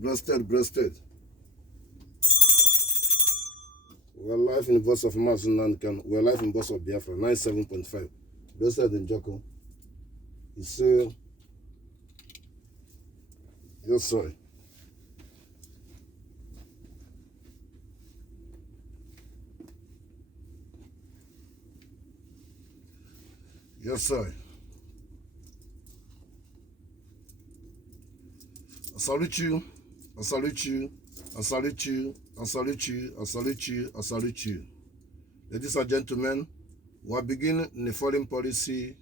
Breasted. We're live in the voice of Mazunankan. We're live in voice of Biafra, 97.5. Breasted in Joko. It's yes, sorry. Yes, sir. I salute you. I salute you. I salute you. I salute you. I salute you. I salute you. Ladies and gentlemen, we are beginning in the foreign policy.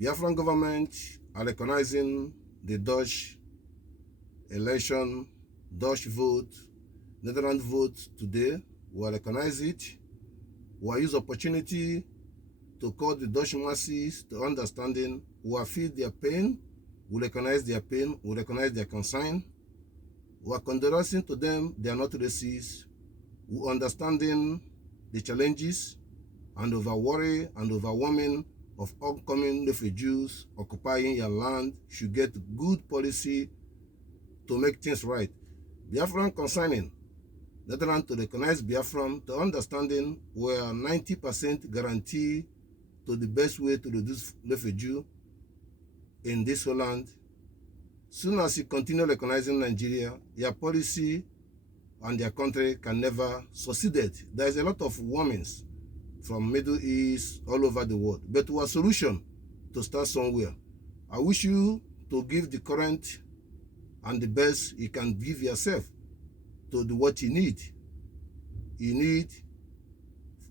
Biafran government are recognizing the Dutch election, Dutch vote, Netherlands vote today. We will recognize it. We will use opportunity to call the Dutch masses to understanding. We will feel their pain. We recognize their pain. We recognize their concern. We are condoling to them. They are not racist. We understanding the challenges and over worry and overwhelming of upcoming refugees occupying your land should get good policy to make things right. Biafran concerning Netherlands to recognize Biafran to understanding where 90% guarantee to the best way to reduce refugee in this whole land. Soon as you continue recognizing Nigeria, your policy and their country can never succeed. There is a lot of warnings from Middle East, all over the world. But our solution to start somewhere. I wish you to give the current and the best you can give yourself to do what you need. You need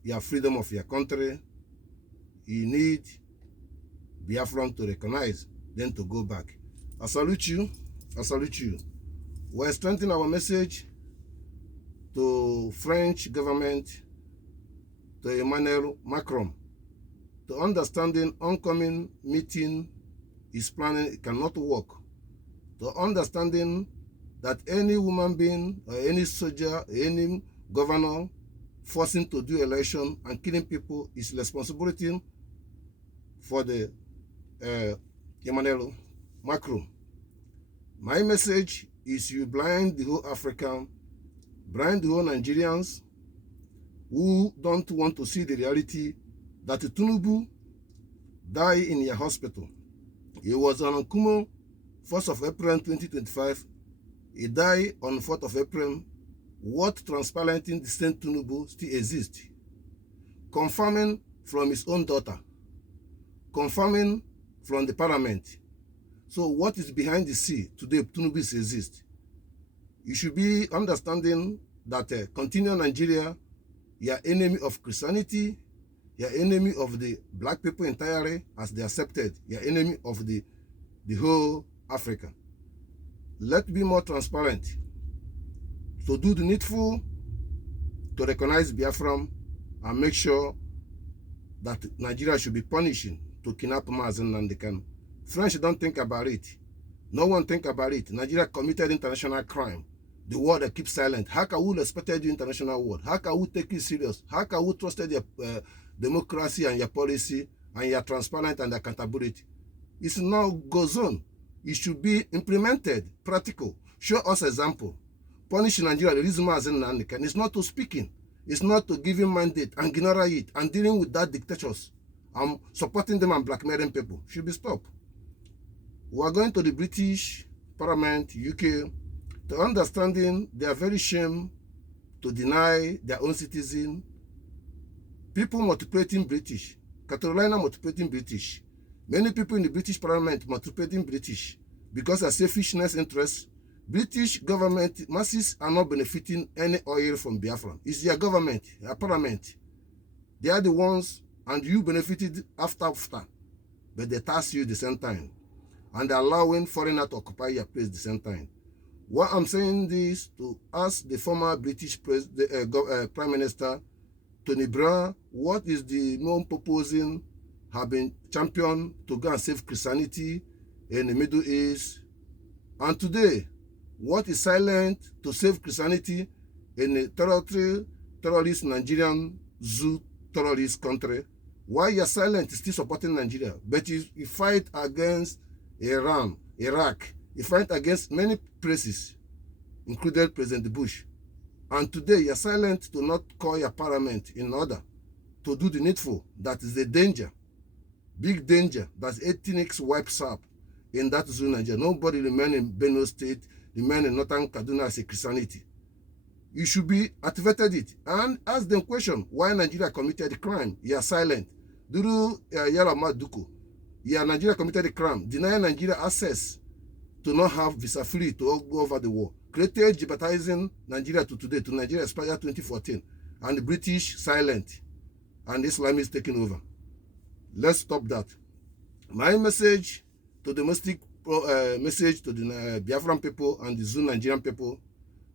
your freedom of your country. You need Biafran to recognize, then to go back. I salute you. I salute you. We're strengthening our message to French government, to Emmanuel Macron, to understanding oncoming meeting is planning, it cannot work. To understanding that any woman being or any soldier, any governor forcing to do election and killing people is responsibility for the Emmanuel Macron. My message is you blind the whole African, blind the whole Nigerians who don't want to see the reality that Tinubu died in your hospital. He was on Kumo 1st of April 2025. He died on 4th of April. What transparenting the same Tinubu still exists? Confirming from his own daughter. Confirming from the parliament. So what is behind the sea today Tinubu exists? You should be understanding that continental Nigeria, your enemy of Christianity, your enemy of the black people entirely as they accepted, your enemy of the whole Africa. Let's be more transparent. To do the needful, to recognize Biafran and make sure that Nigeria should be punishing to kidnap Mazen and the can. French don't think about it. No one think about it. Nigeria committed international crime. The world keeps silent. How can we respect the international world? How can we take it serious? How can we trust your democracy and your policy and your transparent and accountability? It's now goes on. It should be implemented, practical. Show us example. Punish Nigeria, the reason it's not to speaking. It's not to give him mandate and ignore it and dealing with that dictators. Supporting them and blackmailing people. Should be stopped. We are going to the British Parliament, UK, to understanding they are very shame to deny their own citizen. People multiplicating British. Carolina multiplicating British. Many people in the British Parliament multiplicating British. Because of selfishness interests, British government masses are not benefiting any oil from Biafra. It's their government, their parliament. They are the ones, and you benefited after. But they tax you at the same time. And allowing foreigners to occupy your place at the same time. What I'm saying this to ask the former British Prime Minister Tony Blair, what is the non-proposing have been championed to go and save Christianity in the Middle East? And today, what is silent to save Christianity in a terrorist Nigerian zoo terrorist country? Why you're silent still supporting Nigeria? But you fight against Iran, Iraq, you fight against many places. included President Bush. And today you're silent to not call your parliament in order to do the needful. That is the danger, big danger, that ethnic wipes up in that zone, Nigeria. Nobody remain in Benue State, remain in Northern Kaduna as a Christianity. You should be activated it and ask them question why Nigeria committed the crime. You are silent. Duru Yarama Duku. Yeah, Nigeria committed a crime, denying Nigeria access to not have visa free to go over the war. Created jeopardizing Nigeria to today, to Nigeria expired 2014, and the British silent, and the Islamists taking over. Let's stop that. My message to domestic message to the Biafran people and the Zulu Nigerian people,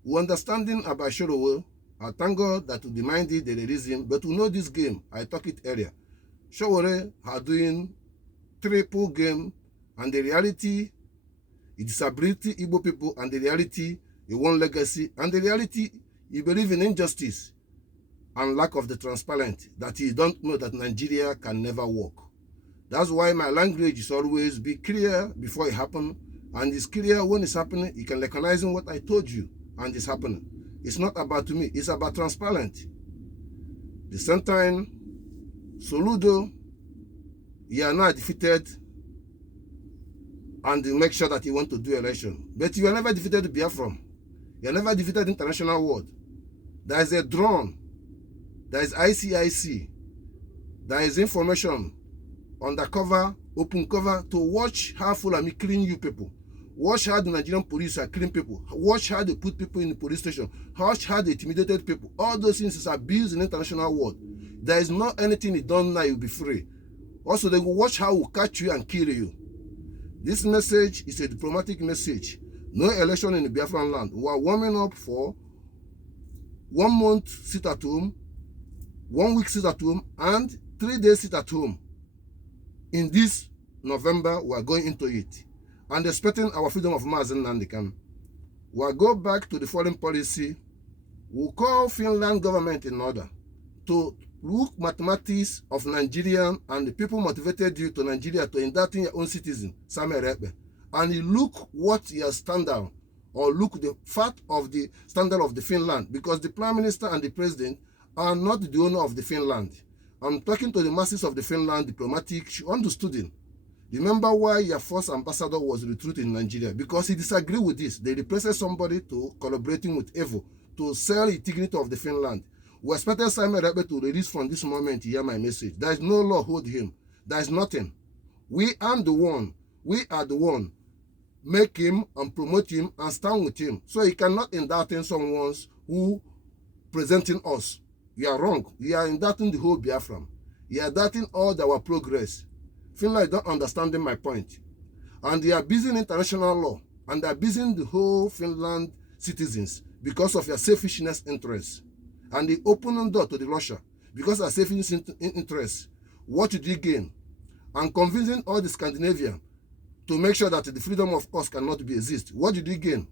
who understanding about Shorowo, I thank God that we demand it, the reason, but we know this game. I talk it earlier. Showore are doing triple game, and the reality, the disability Igbo people, and the reality, the one legacy, and the reality, you believe in injustice and lack of the transparent, that you don't know that Nigeria can never work. That's why my language is always be clear before it happens, and it's clear when it's happening. You can recognize what I told you, and it's happening. It's not about me, it's about transparent. The same time, Soludo, you are now defeated, and you make sure that you want to do election. But you are never defeated Biafran. You are never defeated international world. There is a drone. There is ICIC. There is information undercover, open cover to watch how Fulani killing you people. Watch how the Nigerian police are killing people. Watch how they put people in the police station. Watch how they intimidated people. All those things is abused in the international world. There is not anything you done now, you'll be free. Also, they will watch how we'll catch you and kill you. This message is a diplomatic message. No election in the Biafran land. We are warming up for 1 month sit at home, 1 week sit at home, and 3 days sit at home. In this November, we are going into it and expecting our freedom of mass in Nandikam. We'll go back to the foreign policy. We'll call Finland government in order to look mathematics of Nigerian and the people motivated you to Nigeria to induct in your own citizen, Samuel Ekpe. And you look what your standard, or look the fact of the standard of the Finland, because the Prime Minister and the President are not the owner of the Finland. I'm talking to the masses of the Finland diplomatic, she understood it. Remember why your first ambassador was recruited in Nigeria? Because he disagreed with this. They replaced somebody to collaborating with Evo to sell the dignity of the Finland. We expected Simon Ekpe to release from this moment to hear my message. There is no law hold him. There is nothing. We are the one make him and promote him and stand with him. So he cannot indict someone who presenting us. You are wrong. You are indicting the whole Biafran. You are indicting all our progress. Finland don't understanding my point. And they are abusing international law. And they are abusing the whole Finland citizens because of your selfishness interests. And they open the door to the Russia because of selfish interests. What did you gain? And convincing all the Scandinavian to make sure that the freedom of us cannot be exist. What did you gain?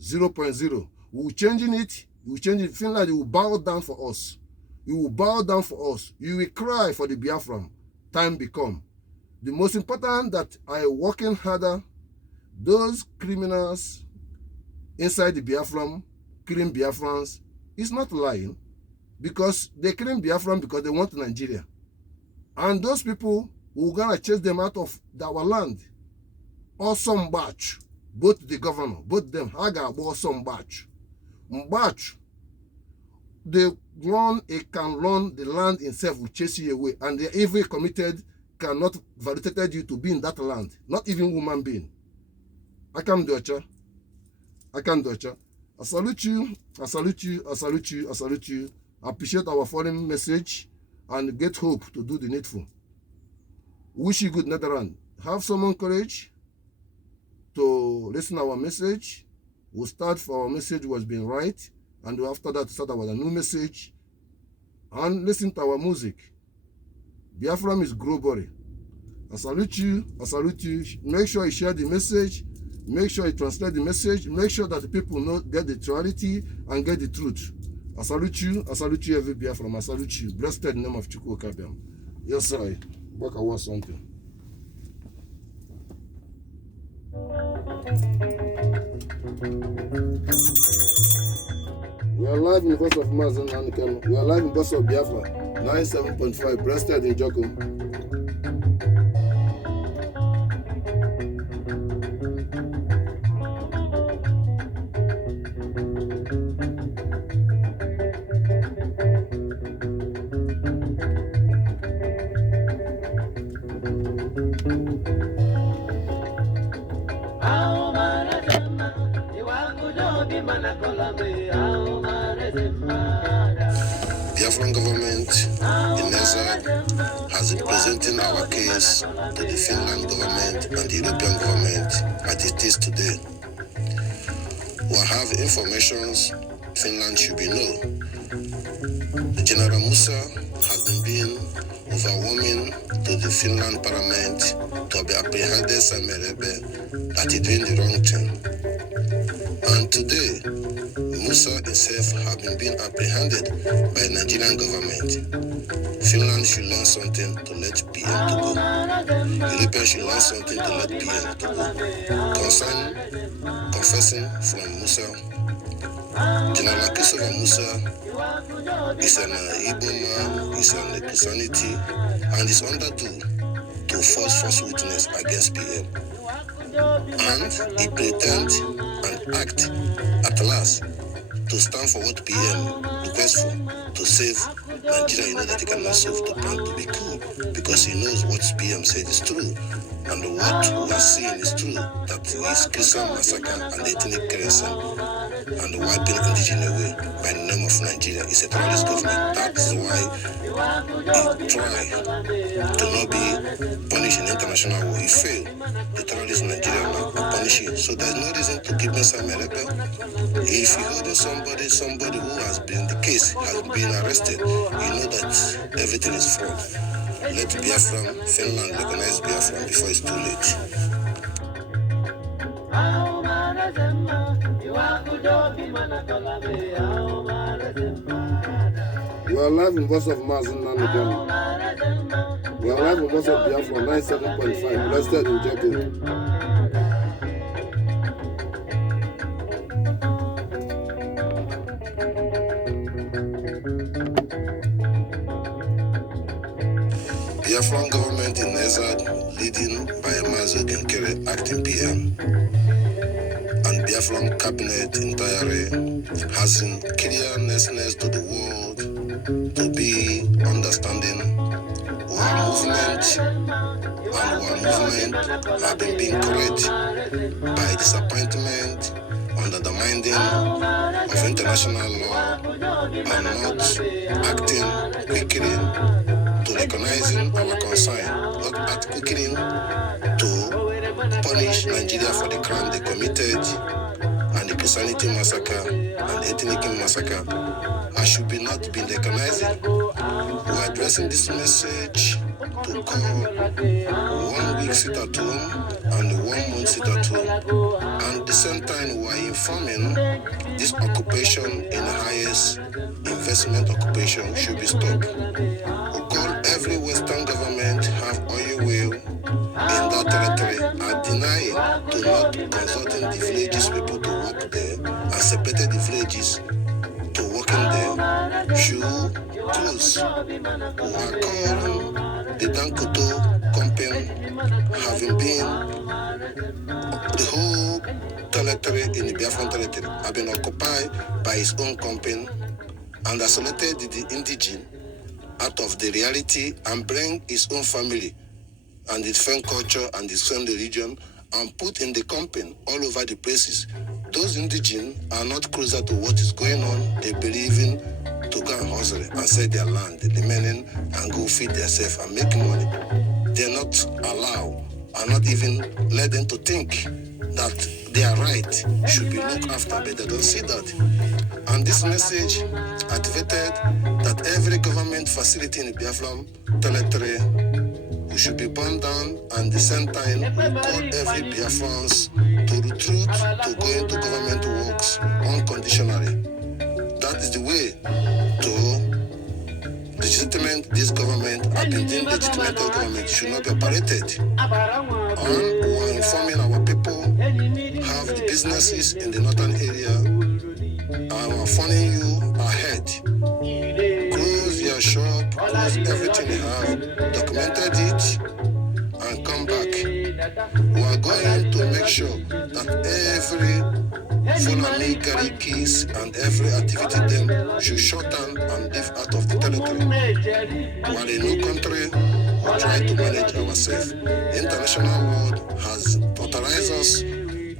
0.0. We're changing it. We change it. Finland will bow down for us. You will bow down for us. You will cry for the Biafran. Time become. The most important that I working harder, those criminals inside the Biafran, killing Biafrans, is not lying, because they killing Biafran because they want Nigeria. And those people who are gonna chase them out of our land. Awesome batch. Both the governor, both them, Haga awesome batch. Batch, they run, it can run the land itself will chase you away, and the evil committed cannot validate you to be in that land, not even human being. I can't do it. I can't do it. I salute you, I salute you, I salute you, I salute you. I appreciate our foreign message and get hope to do the needful. Wish you good Netherlands. Have some courage to listen our message. We'll start for our message was being right, and after that start our new message and listen to our music. Biafra is globally. I salute you, I salute you. Make sure you share the message, make sure you translate the message, make sure that the people know, get the reality and get the truth. I salute you, every Biafra. I salute you. Blessed in the name of Chukwu Okike Abiama. Yes, sir. Back I want something. We are live in the voice of Mazen and we are live in the voice of Biafra, 97.5, breasted in Joko. Biafran government in Nezad has been presenting our case to the Finland government and the European government as it is today. We have informations Finland should be know. General Musa has been overwhelming to the Finland parliament to be apprehended that he doing the wrong thing. And today, Musa himself have been being apprehended by the Nigerian government. Finland should learn something to let PM to go. Liberate should learn something to let PM to go. Confessing from Musa, General Christopher Musa is an Igbo man, is an Christianity, and is underdue to false witness against PM. And he pretends and act at last to stand for what PM requests for, to save Nigeria. You know that he cannot solve the plan to be cool because he knows what PM said is true. And what we are seeing is true, that is Christian massacre and ethnic cleansing and wiping indigenous away by the name of Nigeria. It's a terrorist government. That's why he tried to not be punished in international war. He failed. The terrorists in Nigeria now are punishing. So there's no reason to keep Mr. Merepe. If you're holding somebody who has been, the case has been arrested, you know that everything is fraud. Let Biafran, Finland recognize Biafran before it's too late. We are live in voice of Mazen and we are live in voice of Biafra, 97.5, blessed in Joko. Biafran government in Nezad, leading by Mazo Genkere, acting PM, and Biafran cabinet entirely has in clearness to the world to be understanding our movement have been being correct by disappointment, undermining of international law, and not acting quickly to recognizing our concern, not act quickly to punish Nigeria for the crime they committed and the Christianity massacre and the ethnic massacre. I should be not been recognizing. We're addressing this message to call 1 week sit at home and 1 month sit at home. And at the same time, we're informing this occupation in the highest investment occupation should be stopped. We call every Western government have oil well in that territory are denying to not consulting the villages people to work there and separated the villages to work in there should close. We are calling the Dankoto company having been the whole territory in the Biafran territory have been occupied by his own company and isolated the indigenous out of the reality and bring his own family and his different culture and his different religion and put in the company all over the places. Those indigenous are not closer to what is going on. They believe in to go and hustle and sell their land, the remaining, and go feed themselves and make money. They're not allowed, are not even let them to think that their right should be looked after, but they don't see that. And this message activated that every government facility in the Biafran territory should be burned down, and at the same time we call every Biafrans to retreat to go into government works unconditionally. That is the way to legitimate this government. I've been doing legitimate government should not be operated. And we are informing our people have of the businesses in the northern area are phoning you ahead. Close your shop, close everything you have, documented it, and come back. We are going to make sure that every Fulani Garikis and every activity them should shut down and live out of the territory. We are a new country, we try to manage ourselves. The international world has authorized us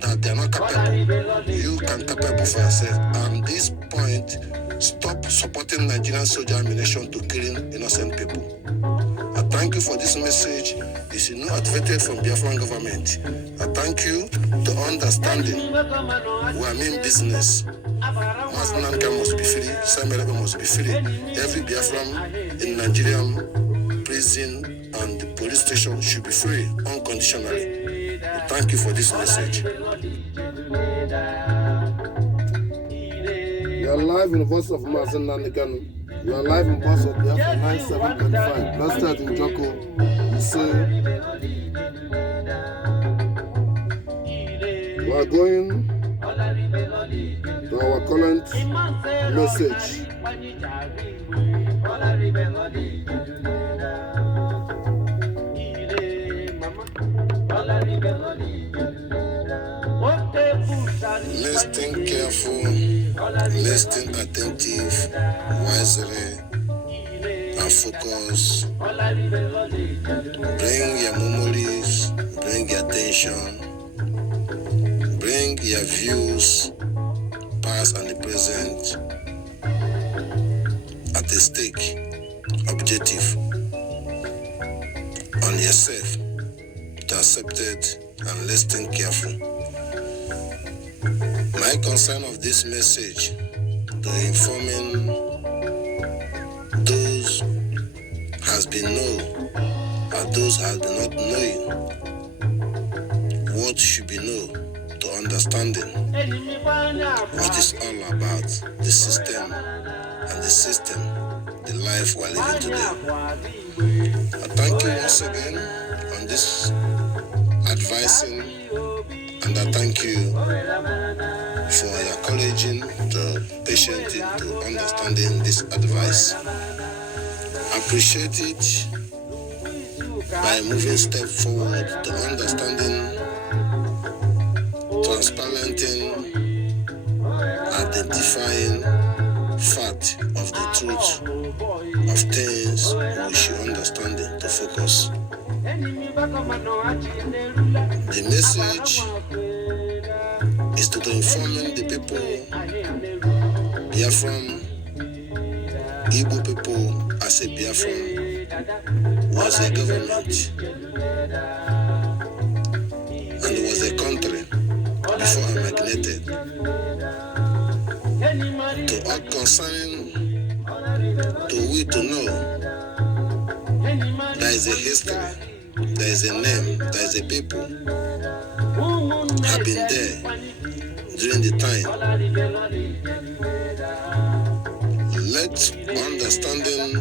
that they are not capable. You can capable for yourself. And at this point, stop supporting Nigerian soldier ammunition to killing innocent people. I thank you for this message. This is not advocated from Biafran government. I thank you to understanding. We mean business. Masnanka must be free. Samerebe must be free. Every Biafran in Nigerian prison and the police station should be free unconditionally. Thank you for this message. You are live in the voice of Mazen Nandikan. You are live in voice of Biafra 97.5. Let's start in Joko. You say we are going to our current message. Listen careful, listen attentive, wisely, and focus. Bring your memories, bring your attention, bring your views, past and the present, at the stake, objective, on yourself, to accept it and listen careful. My concern of this message to informing those has been known and those has been not knowing what should be known to understanding what is all about the system and the system, the life we are living today. I thank you once again on this advising, and I thank you for encouraging the patient to understanding this advice. I appreciate it by moving step forward to understanding, transparenting, identifying fact of the truth of things we should understand it to focus. The message is to informing the people, Biafran, Igbo people as a Biafran was a government and was a country before amalgamated. To all concerning, to we to know, there is a history, there is a name, there is a people have been there during the time. Let understanding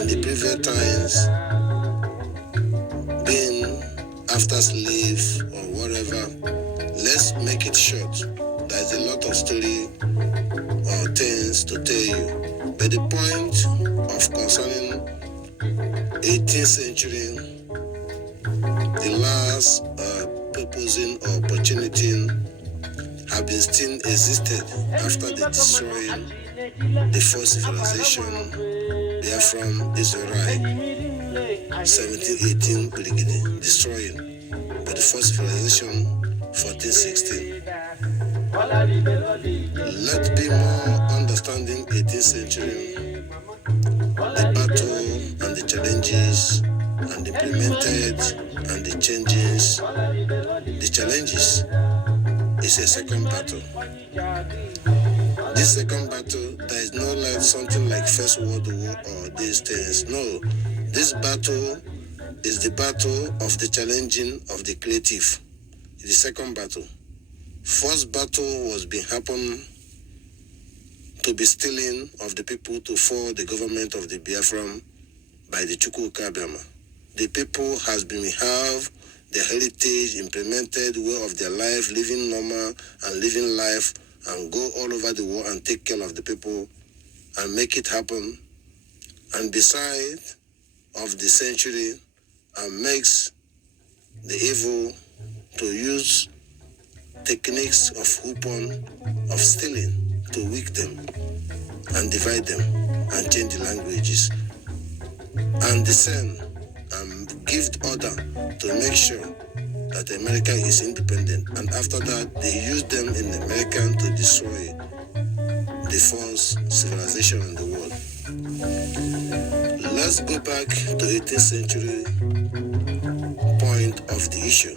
in the previous times, being after slave or whatever, let's make it short. There's a lot of story or things to tell you. But the point of concerning 18th century, the last proposing or opportunity have been still existed after the destroying the first civilization, Biafran, Israel, 1718 brigade, destroying, but the first civilization, 1416. Let's be more understanding 18th century, the battle and the challenges and implemented and the changes. The challenges is a second battle. This second battle, there is no like something like First World War or these things. No, this battle is the battle of the challenging of the creative. The second battle. First battle was being happen to be stealing of the people to fall the government of the Biafran by the Chukwu Okike Abiama. The people has been have their heritage, implemented way of their life, living normal and living life, and go all over the world and take care of the people and make it happen. And beside of the century, and makes the evil to use techniques of weapon, of stealing, to weak them and divide them and change the languages and descend and give order to make sure that America is independent. And after that, they use them in America to destroy the false civilization in the world. Let's go back to 18th century point of the issue.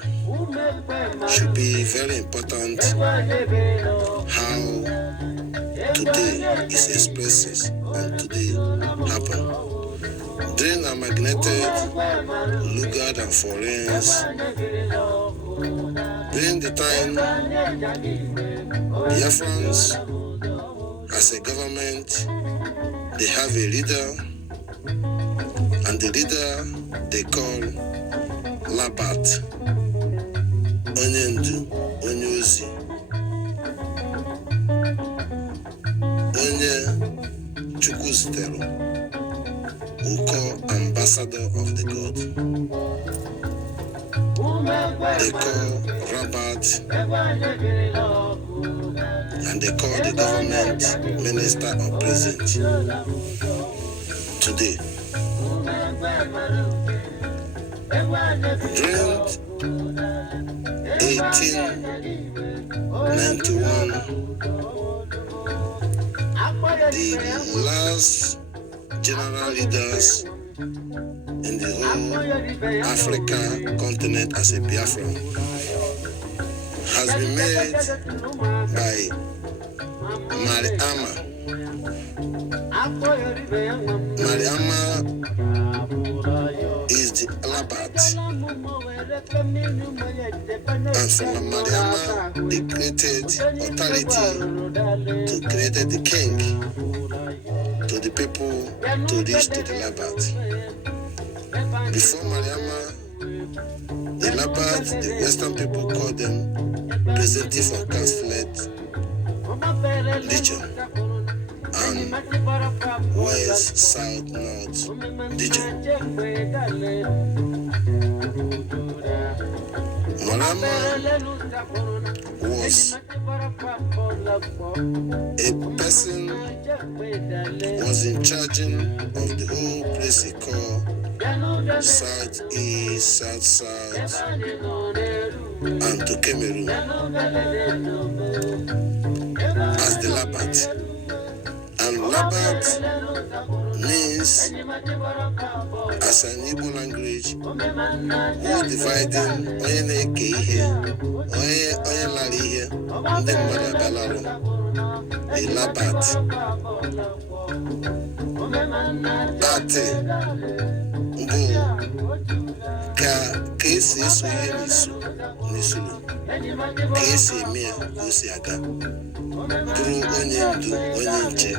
Should be very important how today is expressed and today happen. During a magneted Lugard and Foren's, during the time Biafrans as a government, they have a leader, and the leader they call Liberate, Onyendu, Onyosi, Onye Chukwu who call ambassador of the God. They call Rabat, and they call the government minister or president today. During 1891, the last general leaders in the whole Africa continent as a Biafra has been made by Mariama. Mariama is the Liberate, and from Mariama they created authority to create the king to the people to reach to the Liberate. Before Mariama, the Liberate, the Western people call them representative of cancelled region and West, South, North region. Mariama was a person was in charge of the whole place he called South-East, South-South, and to Cameroon as the Liberate. And Liberate means, as an Igbo language, who dividing onye na-eke ihe, onye lara ihe, ndị mmadụ abịalarụ, the Liberate. Ate bụ ka esi eso ihe n'isulu, ka esi eme ya ka o si aga, bụrụ onye ndu, onye nche.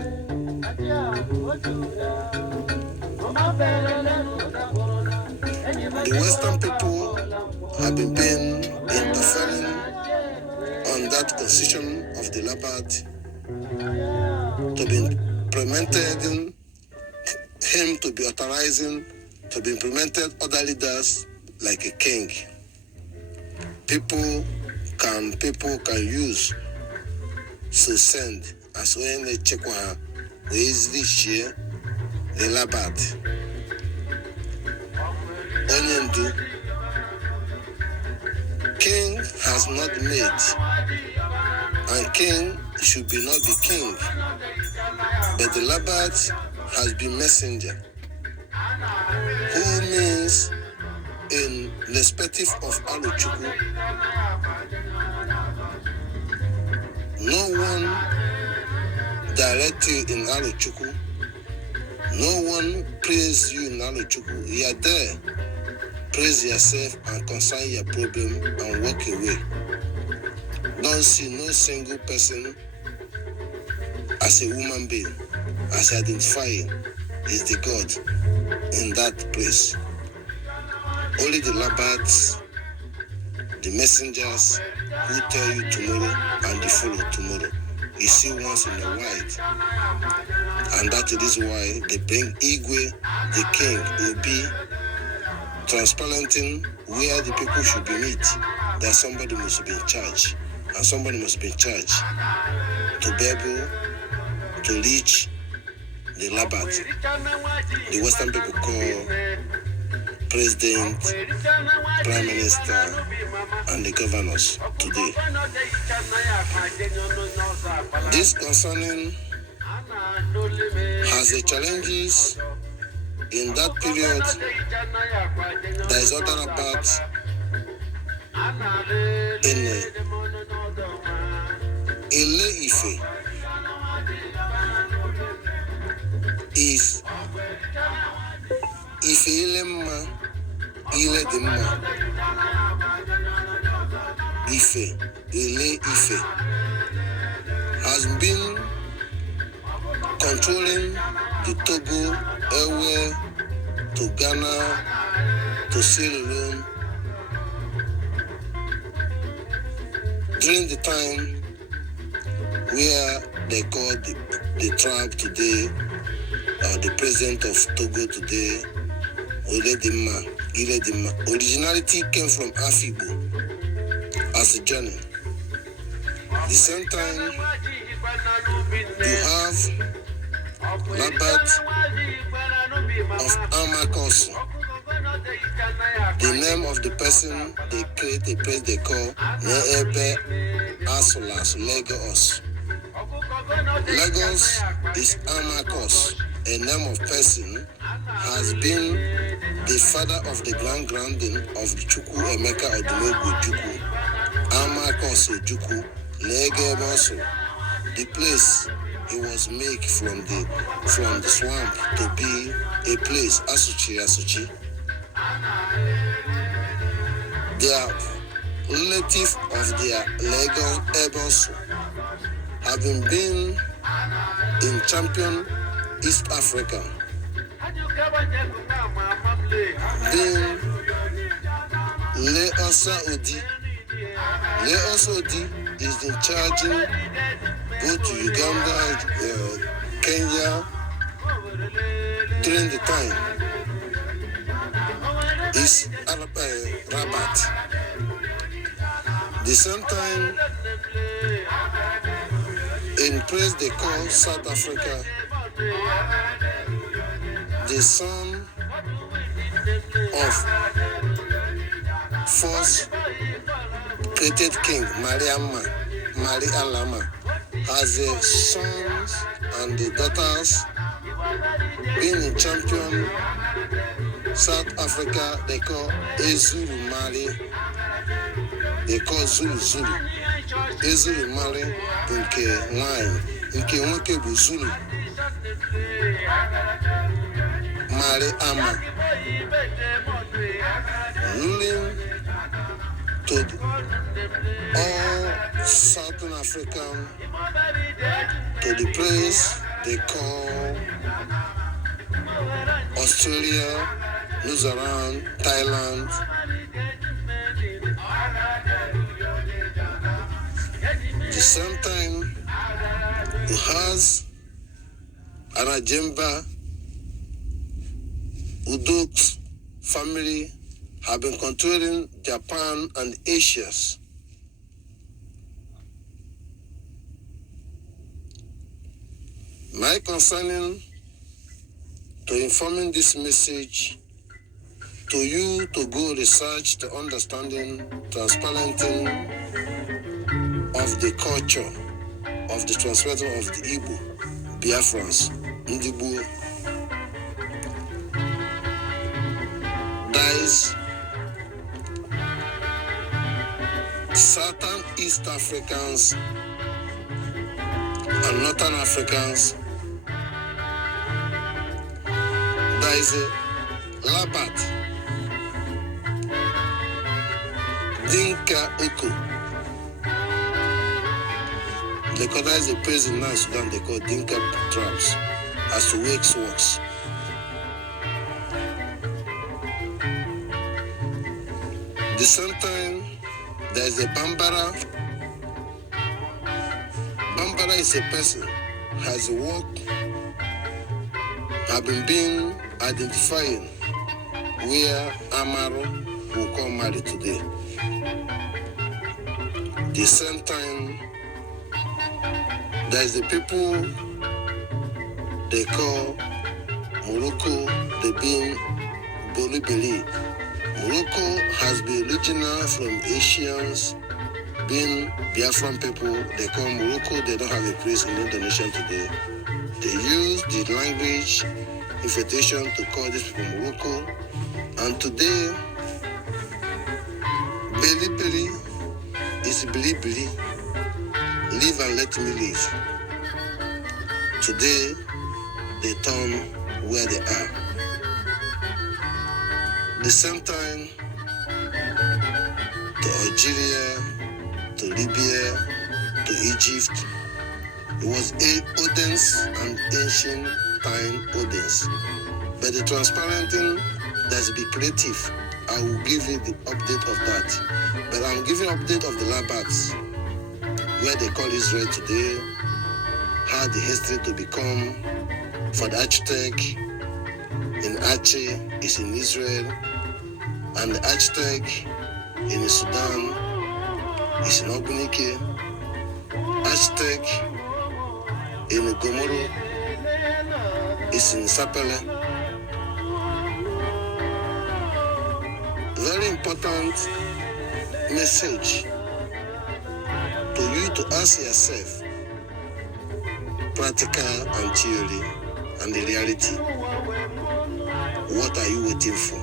The Western people have been interfering on that constitution of the Liberate to be implemented, him to be authorizing, to be implemented other leaders like a king. People can use to send as when they check one we easily share the Liberate. Onyendu, king has not made, and king should be not be king, but the Liberate has been messenger, who means in respective of Chukwu, no one direct you in Chukwu, no one praise you in Chukwu. You are there, praise yourself and concern your problem and walk away. Don't see no single person as a woman being, as identifying is the God in that place. Only the Liberate the messengers who tell you tomorrow and they follow tomorrow. You see once in a while. And that is why they bring Igwe, the king, will be transparenting where the people should be meet. That somebody must be in charge. And somebody must be in charge to be able to reach the Liberate, the Western people call President, Prime Minister, and the governors today. This concerning has the challenges in that period. There is other about in Ile Ife is Ife Ilemma Ile Dimma Ife Ile Ife has been controlling the Togo, Ewe, to Ghana, to Sierra Leone during the time where they call the tribe today, the president of Togo today, Iledima. Originality came from Afibo as a journey. The same time, you have Labat of Amakos. The name of the person they create a place they call Neebe Asolas, Lagos. Lagos is Amakos, a name of person, has been the father of the granding of the Chukwu Emeka Odumegwu Chukwu, Amakos Ojukwu, Lagos. The place it was made from the swamp to be a place, Asuchi. They are relative of their Lagos Ebos, having been in champion East Africa, being Leosa Odi. Leosa Odi is in charging go to Uganda, Kenya during the time. Is Rabat. The same time, in place they call South Africa, the son of first created king, Mari Alama, has the sons and the daughters being in champion South Africa. They call Ezulu Mali. They call Zulu. Ezulu Mali nke wine, nke nwoke bụ Zulu. Mari Ama, ruling to all Southern African, to the place they call Australia, New Zealand, Thailand. The same time, who has an Ejema, Uduk's family have been controlling Japan and Asia. My concerning to informing this message to you to go research the understanding, transparenting of the culture of the transparenting of the Igbo, Biafrans, Ndibu. There is Southern East Africans and Northern Africans. There is a Labat, Dinka Uku. They call that the president now in Sudan, they call Dinka tribes as to wakes works. The same time, There's a Bambara. Bambara is a person, has worked, have been identifying where Amaro will come married today. The same time, there's the people they call Morocco, they being Bolibeli. Morocco has been original from Asians, being Biafran people. They call Morocco, they don't have a place in Indonesia today. They use the language invitation to call these people Morocco. And today, Beli is Bili. Live and let me live. Today, they turn where they are. The same time, to Algeria, to Libya, to Egypt, it was Odens and ancient time Odens. But the transparenting, that's be creative. I will give you the update of that. But I'm giving update of the Liberate, where they call Israel today, how the history to become for the architect in Aceh is in Israel, and the architect in Sudan is in Ogunike, architect in Gomoro is in Sapele. Very important message to you to ask yourself, practical and theory and the reality. What are you waiting for?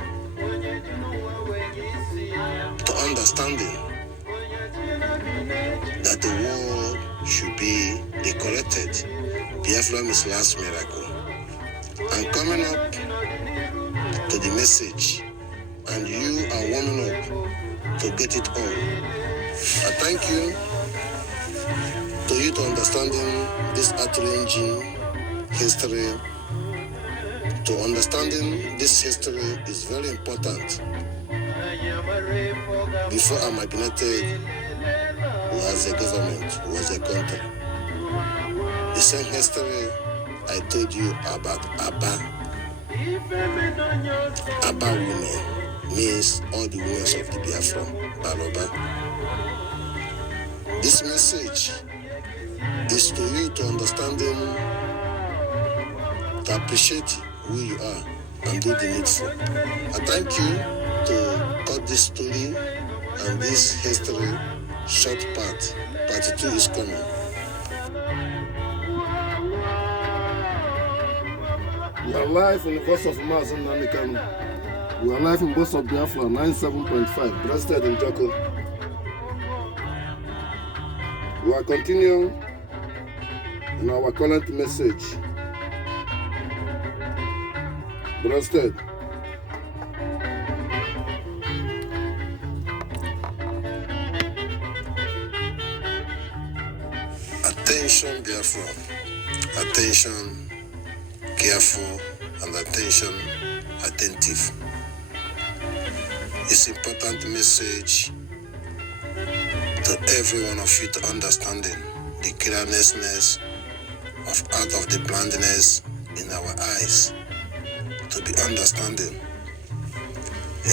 To understanding that the world should be decorated. Biafra is last miracle. And coming up to the message, and you are warming up to get it on. I thank you to you to understanding this art-ranging history. To understanding this history is very important. Before I migrated, was a government, was a country. The same history I told you about Abba. Abba women means all the women of the Biafra, Baroba. This message is to you to understanding, to appreciate who you are and do the needful. I thank you to cut this story and this history short part. Part 2 is coming. We are live on the voice of Maz and Nanikanu. We are live in voice of Biafra 97.5, Breasted and Joko. We are continuing in our current message. Breasted. Attention, Biafra. Attention, careful, and attention, attentive. It's important message to every one of you to understanding the carelessness of out of the blindness in our eyes, to be understanding.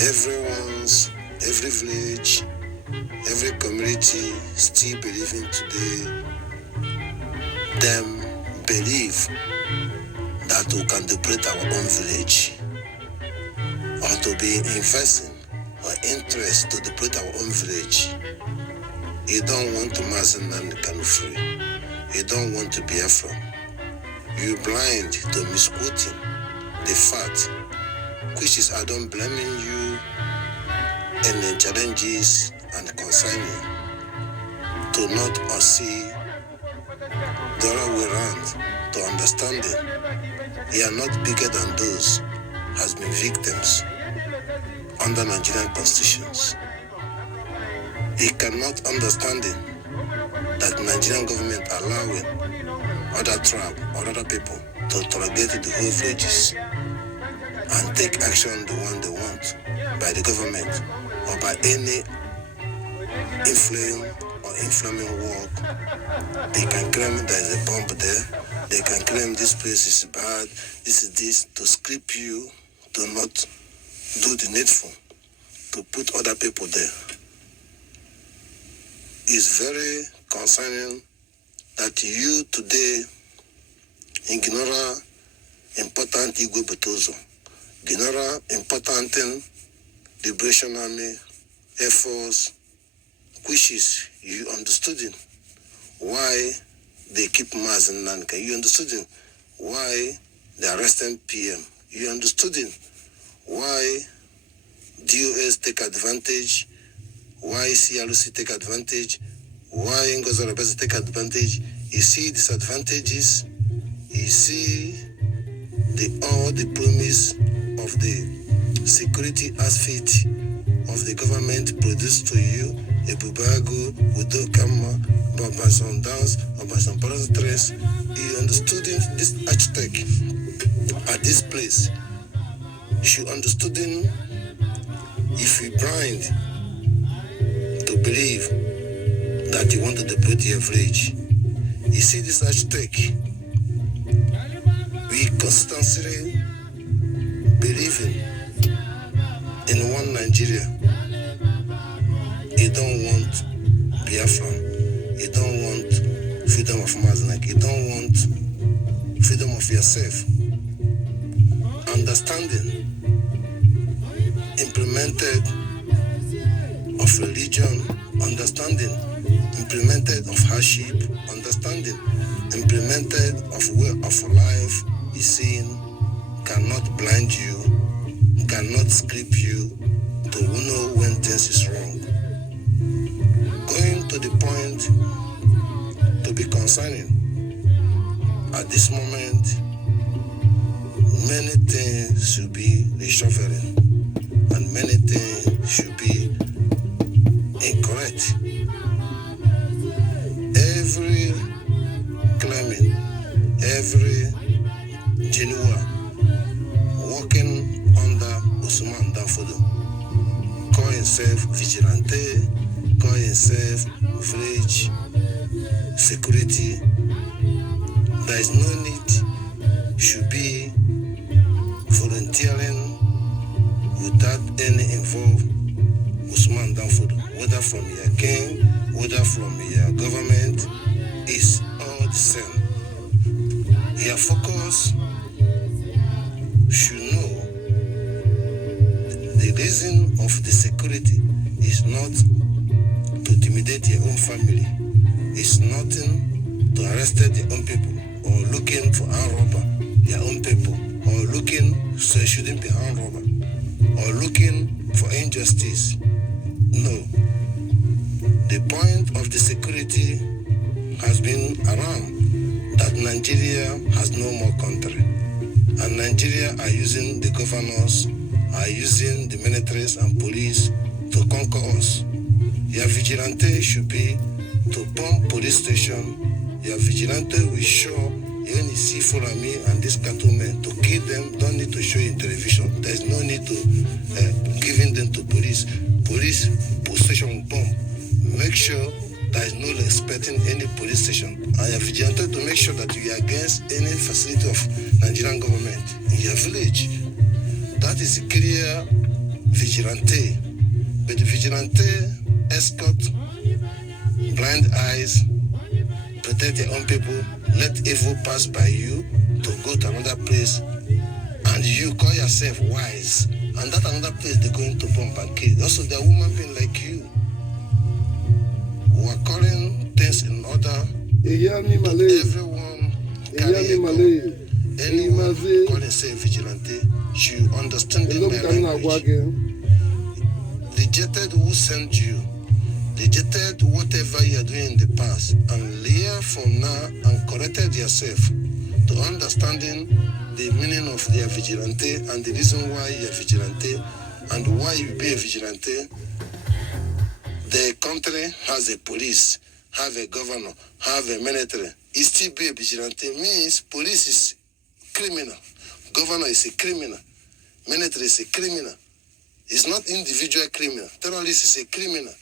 Every village, every community still believing today, them believe that we can decorate our own village, or to be investing or interest to decorate our own village. You don't want to Mazen and free. You don't want to Biafra. You're blind to misquoting the fact, which is I don't blaming you and the challenges and consigning to not or see the other way around, to understanding they are not bigger than those has been victims under Nigerian constitutions. He cannot understanding that Nigerian government allowing other tribe or other people to interrogate the whole villages and take action the one they want by the government or by any inflame or inflaming work. They can claim there is a bomb there. They can claim this place is bad, this is this, to script you to not do the needful, to put other people there. It's very concerning that you today ignore important Igwe Betozo, ignore important Liberation Army, Air Force, which is you understood why they keep Maz in Nanka. You understood why they arresting PM. You understood why DOS take advantage, why CLC take advantage, why Ngozorabeza take advantage. You see disadvantages, you see all the promise of the security aspect of the government produced to you, Ebubago, Udo Kama, Babasan Dance, Babasan Parastress. You understood this architect at this place. You understood if you blind to believe that you want to deploy your village. You see this architect, we constantly believing in one Nigeria. You don't want Biafran. You don't want freedom of Maznak. You don't want freedom of yourself. Understanding implemented of religion, understanding implemented of hardship, understanding implemented of way of life is seen cannot blind you, cannot script you to know when things is wrong. Going to the point to be concerning, at this moment, many things should be reshuffling and many things should be incorrect. Every claiming, every Genua working under Usman Danfodo, call himself vigilante, call himself village security. There is no need, should be volunteering without any involved Usman Danfodo, whether from your king, whether from your government, is all the same. Your focus should know the reason of the security is not to intimidate your own family. It's nothing to arrest your own people or looking for armed robber, your own people, or looking so it shouldn't be armed robber, or looking for injustice. No. The point of the security has been around that Nigeria has no more country. And Nigeria are using the governors, are using the militaries and police to conquer us. Your vigilante should be to bomb police station. Your vigilante will show when you see Fulani and these cattlemen to kill them, don't need to show in television. There's no need to giving them to police. Police station bomb. Make sure there is no respecting any police station. And your vigilante to make sure that you are against any facility of Nigerian government in your village. That is a clear vigilante. But the vigilante escort, blind eyes, protect your own people, let evil pass by you to go to another place, and you call yourself wise, and that another place they're going to bomb and kill. Also, they're human being like you. We are calling things in order. Everyone carry anyone calling say vigilante should understand my language. Rejected who sent you, rejected whatever you are doing in the past, and learn from now and corrected yourself to understanding the meaning of their vigilante and the reason why you are vigilante and why you be a vigilante. The country has a police, have a governor, have a military. It still be a vigilante means police is criminal, governor is a criminal, military is a criminal. It's not individual criminal. Terrorist is a criminal.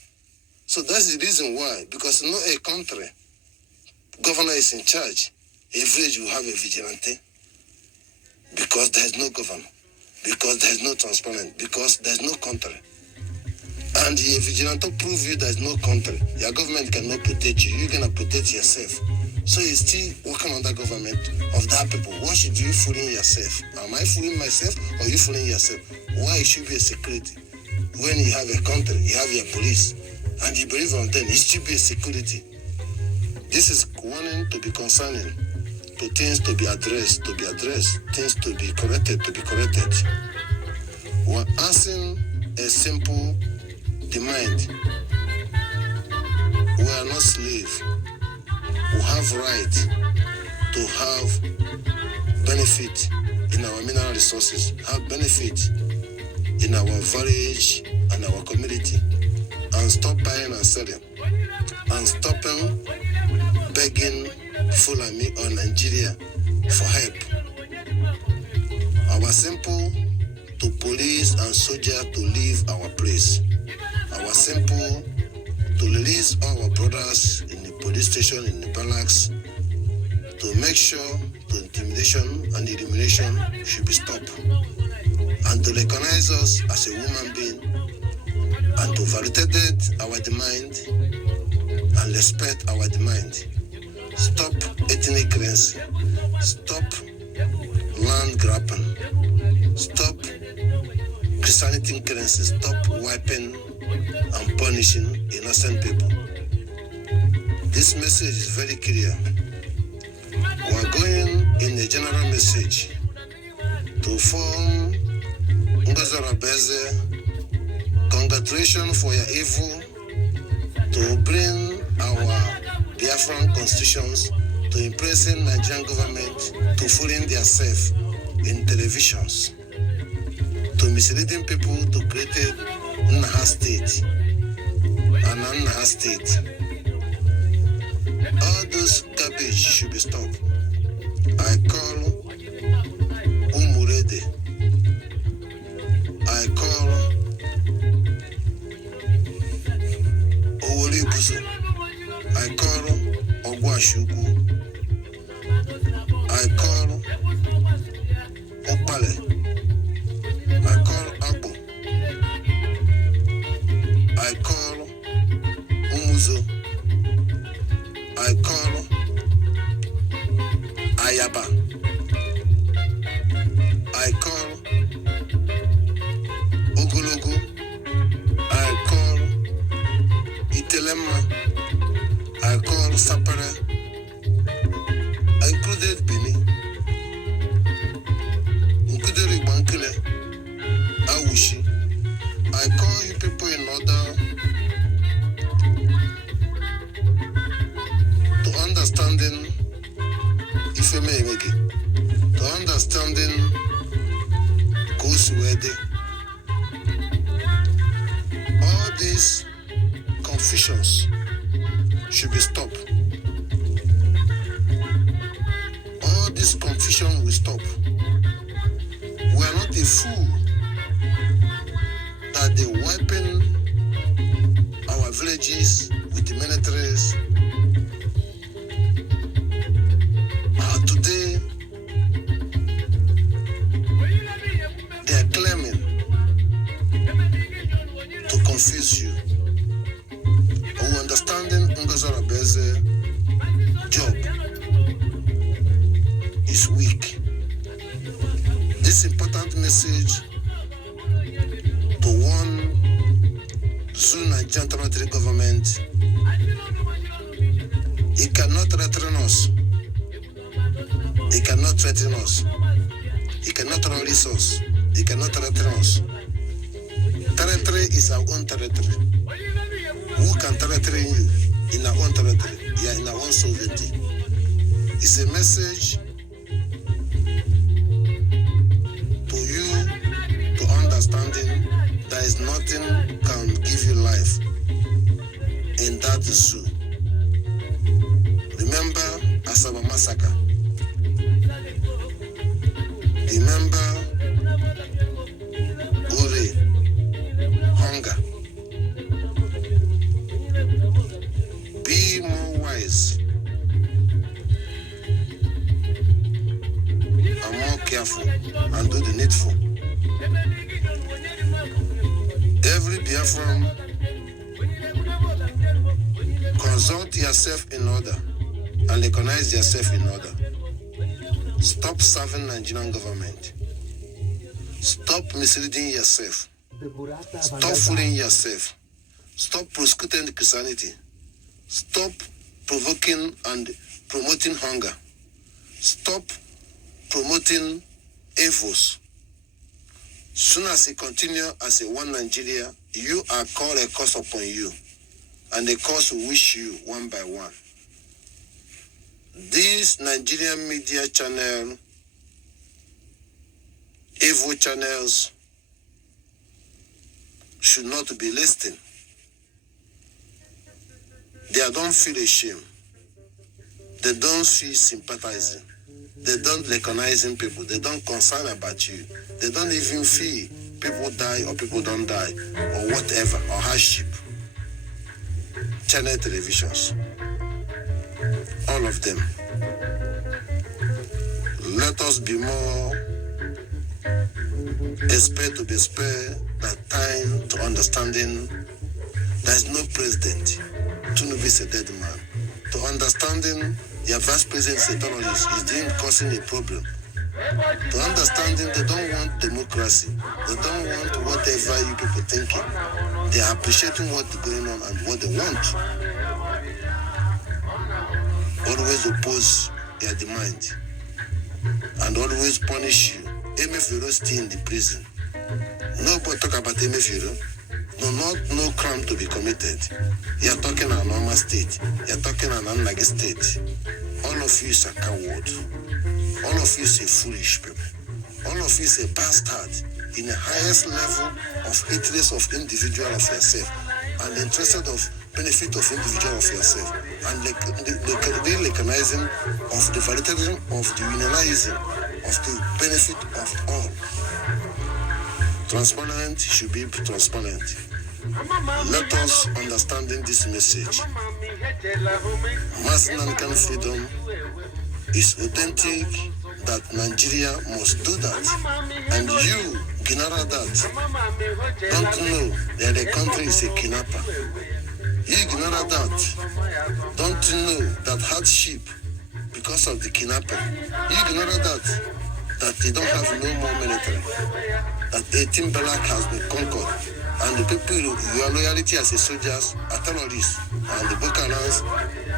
So that's the reason why, because not a country, governor is in charge. Every age you have a vigilante, because there's no governor, because there's no transparent, because there's no country. And the vigilante prove you there's no country. Your government cannot protect you. You're gonna protect yourself. So you're still working on that government of that people. What should you fooling yourself? Am I fooling myself or you fooling yourself? Why it should be a security? When you have a country, you have your police, and you believe on them, it should be a security. This is warning to be concerning, to things to be addressed, things to be corrected, We're asking a simple demand. We are not slaves. We have right to have benefit in our mineral resources, have benefit in our village and our community, and stop buying and selling, and stopping begging Fulani or Nigeria for help. Our simple to police and soldier to leave our place. Our simple to release all our brothers in the police station, in the barracks, to make sure the intimidation and elimination should be stopped, and to recognize us as a human being, and to validate our demand and respect our demand. Stop ethnic cleansing, stop land grabbing, stop Christianity cleansing, stop wiping and punishing innocent people. This message is very clear. We are going in a general message to form Ngazara Beze, congratulations for your evil, to bring our Biafran constitutions, to impressing Nigerian government, to fooling themselves in televisions, to misleading people to create Naha state and Naha state. All those garbage should be stopped. I call Umurede. I call Owoli Buso. I call Ogwashuku. I call Opale. I call Agbo. I call Umuzo. I call Ayaba. I call Ogologo. I call Itelema. I call Sapara. I included Bini. Included Bankile. Awushi. I call you people in order to understanding Ifemeke, to understanding Koswede. All these confusions should be stopped. All this confusion will stop. We are not a fool that they wiping our villages with the militaries. Today, they are claiming to confuse you. Our understanding Ngazara Beze job is weak. This important message to warn Zulu Nigerian territory government, it cannot threaten us. It cannot threaten us. It cannot release us. It cannot threaten us. Territory is our own territory. Who can threaten you in our own territory? You are in our own sovereignty. It's a message to you to understanding there is nothing can give you life in that zoo. Remember Asaba massacre. Remember Uri, hunger. careful and do the needful. Every Biafran, consult yourself in order and recognize yourself in order. Stop serving Nigerian government. Stop misleading yourself. Stop fooling yourself. Stop persecuting Christianity. Stop provoking and promoting hunger. Stop promoting evils. Soon as you continue as a one Nigeria, you are called a curse upon you, and the curse will wish you one by one. These Nigerian media channel, evil channels, should not be listening. They don't feel ashamed. They don't feel sympathizing. They don't recognizing people. They don't concern about you. They don't even feel people die or people don't die or whatever, or hardship. Channel televisions, all of them. Let us be more expert to be spared that time to understanding there is no president. Tinubu is a dead man. To understanding your vice president is a terrorist is doing causing a problem. To understanding they don't want democracy. They don't want whatever you people thinking. They are appreciating what's going on and what they want. Always oppose their demand and always punish you. Emefiele stay in the prison. Nobody talk about Emefiele. No crime to be committed. You are talking an normal state. You are talking an unlike state. All of you is a coward. All of you is a foolish people. All of you is a bastard in the highest level of hatred of individual of yourself and interested of benefit of individual of yourself and the recognizing of the validation of the unionizing of the benefit of all. Transparent should be transparent. Let us understanding this message. Mass Nankan freedom is authentic, that Nigeria must do that. And you, Ginara, that don't know that the country is a kidnapper. You, Ginara, that don't know that hardship because of the kidnapper. You, Ginara, that they don't have no more military. That 18 Balak has been conquered. And the people, your loyalty as a soldiers are terrorists. And the Buchanans,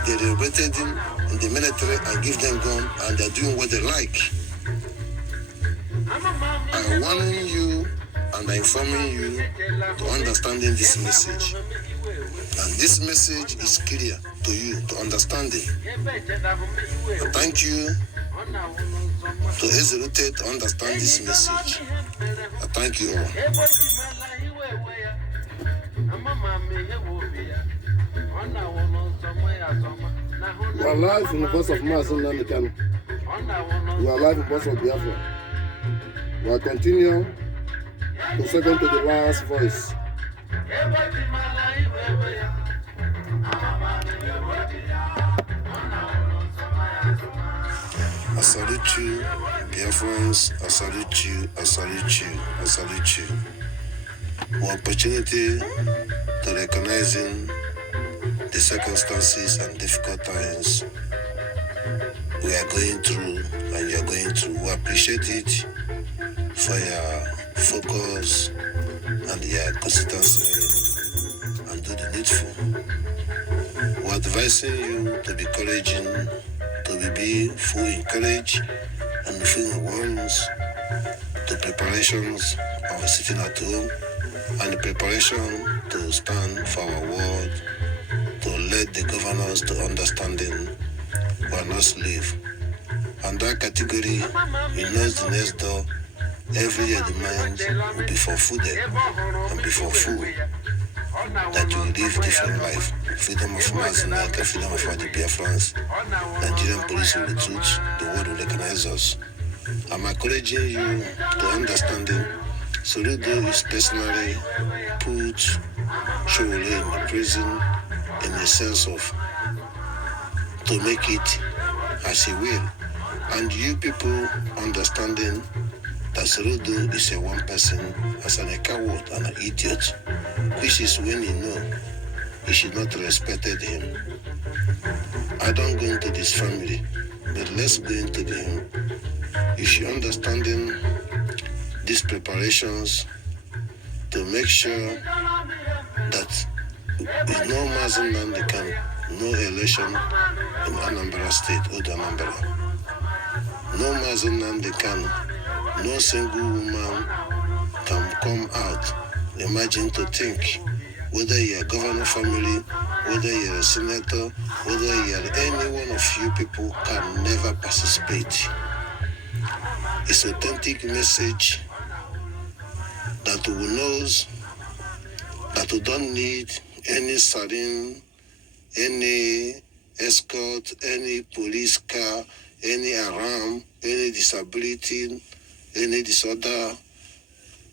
they liberated them in the military and give them gun, and they're doing what they like. I'm warning you and I'm informing you to understanding this message. And this message is clear to you, to understanding. I thank you to execute to understand this message. I thank you all. We are live in the voice of Mass Nankan. We are live in the voice of Biafra. We are continuing to second to the last voice. I salute you, Biafrans. I salute you, I salute you, I salute you. For opportunity to recognizing the circumstances and difficult times we are going through and you are going through. We appreciate it for your focus and your consistency and do the needful. We are advising you to be encouraging, to be full in courage and full in ones to preparations of sitting at home and the preparation to stand for our word, to lead the governors to understanding we are not slave. And that category, we know the next door, every year the mind will be for food and be for food, that you will live different life. Freedom of Mazinaka, freedom of all the Biafrans, Nigerian police will retreat, the world will recognize us. I'm encouraging you to understanding. Soludo is personally put Chukwu in the prison in the sense of to make it as he will. and you people understanding that Soludo is a one person as a coward and an idiot, which is when you know you should not respected him. I don't go into this family, but let's go into him. You should understanding these preparations to make sure that with no Muslim land they can no election in Anambra State or Anambra. No Muslim land they can, no single woman can come out. Imagine to think whether you're a governor family, whether you're a senator, whether you're any one of you people can never participate. It's an authentic message that we knows that we don't need any sarin, any escort, any police car, any alarm, any disability, any disorder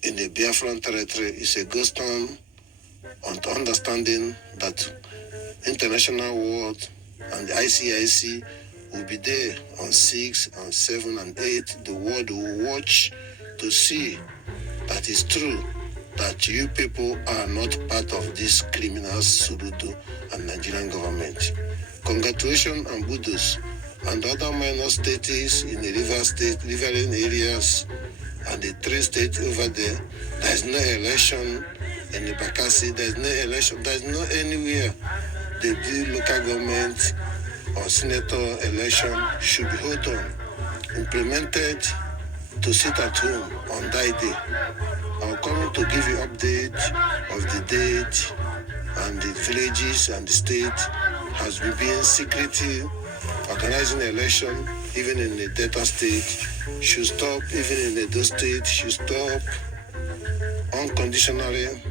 in the Biafran territory. It's a ghost town on understanding that international world and the ICIC will be there on 6 and 7 and 8. The world will watch to see that it's true that you people are not part of this criminal Soludo and Nigerian government. Congratulations and kudos and other minor states in the riverine areas and the 3 states over there. There's no election in the Bakassi, there's no election, there's no anywhere they do local government or senator election should be held on, implemented to sit at home on that day. I'm coming to give you update of the date and the villages and the state has been secretly organizing election, even in the Delta state, should stop, even in the Edo state, should stop unconditionally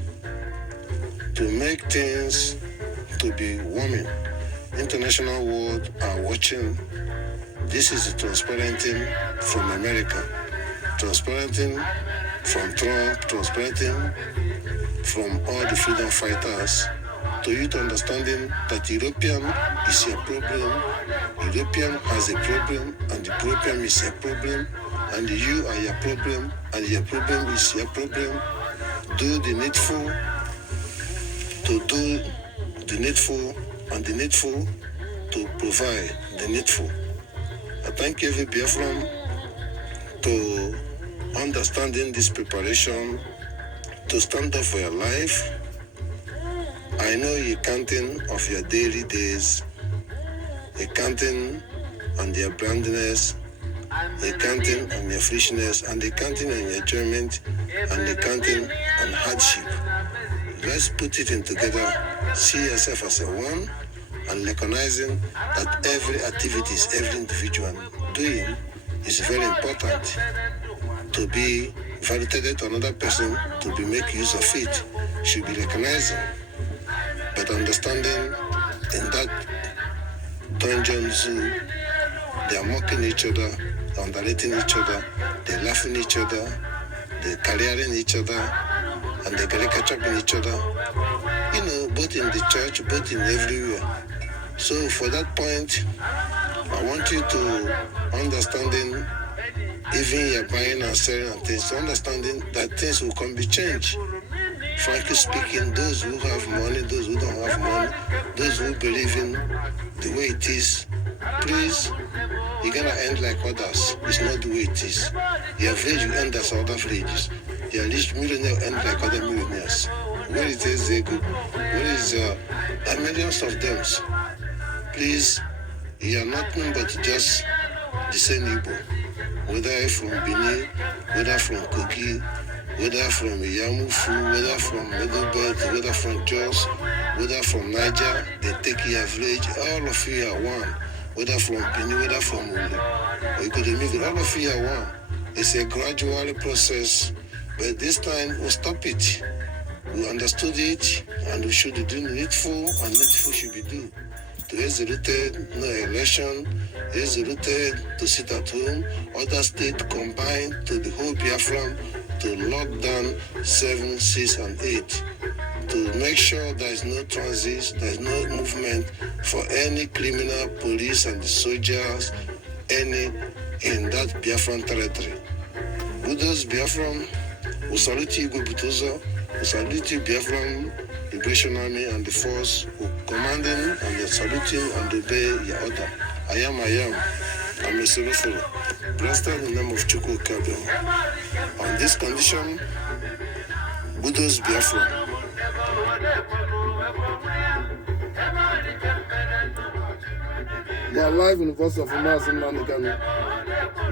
to make things to be warming. International world are watching. This is the transparenting from America, transparenting from Trump, transparenting from all the freedom fighters, to you to understanding that European is a problem, European has a problem, and the problem is a problem, and you are your problem, and your problem is your problem. Do the needful, to do the needful, and the needful to provide the needful. I thank every Biafran to understanding this preparation to stand up for your life. I know you're counting of your daily days, you're counting on your brandiness, you're counting on your foolishness, and you're counting on your enjoyment, and you're counting on hardship. Let's put it in together, see yourself as a one, and recognizing that every activities, every individual doing is very important to be validated to another person, to be make use of it, should be recognizing. But understanding in that dungeon zoo, they are mocking each other, underrating each other, they're laughing each other, they're careering each other, and they're caricaturing each other, you know, both in the church, both in everywhere. So for that point, I want you to understanding, even you're buying and selling and things, understanding that things will come be changed. Frankly speaking, those who have money, those who don't have money, those who believe in the way it is, please, you're gonna end like others. It's not the way it is. Your village will end as other villages. Your rich millionaire will end like other millionaires. Where it is they go? Where is there are millions of them? Please, you are nothing but just the same Igbo. Whether from Benin, whether from Kogi, whether from Yamufu, whether from Middlebelt, whether from Jos, whether from Niger, they take your village, all of you are one. Whether from Benin, whether from Ulu, or you could make it, all of you are one. It's a gradual process, but this time we'll stop it. We understood it, and we should do needful, and needful should be done. To executed no election, executed to sit at home, other states combined to the whole Biafran to lock down 7, 6, and 8. To make sure there is no transit, there is no movement for any criminal, police, and the soldiers any in that Biafran territory. Budos Biafran, we salute you, Butoza, we salute you, Biafran Liberation Army and the force who commanding and the saluting and obey your order. I am, I'm a Soludo, blessed in the name of Chukwu Okike Abiama. On this condition, Budos Biafran. You are live in the voice of Umas in Manikani.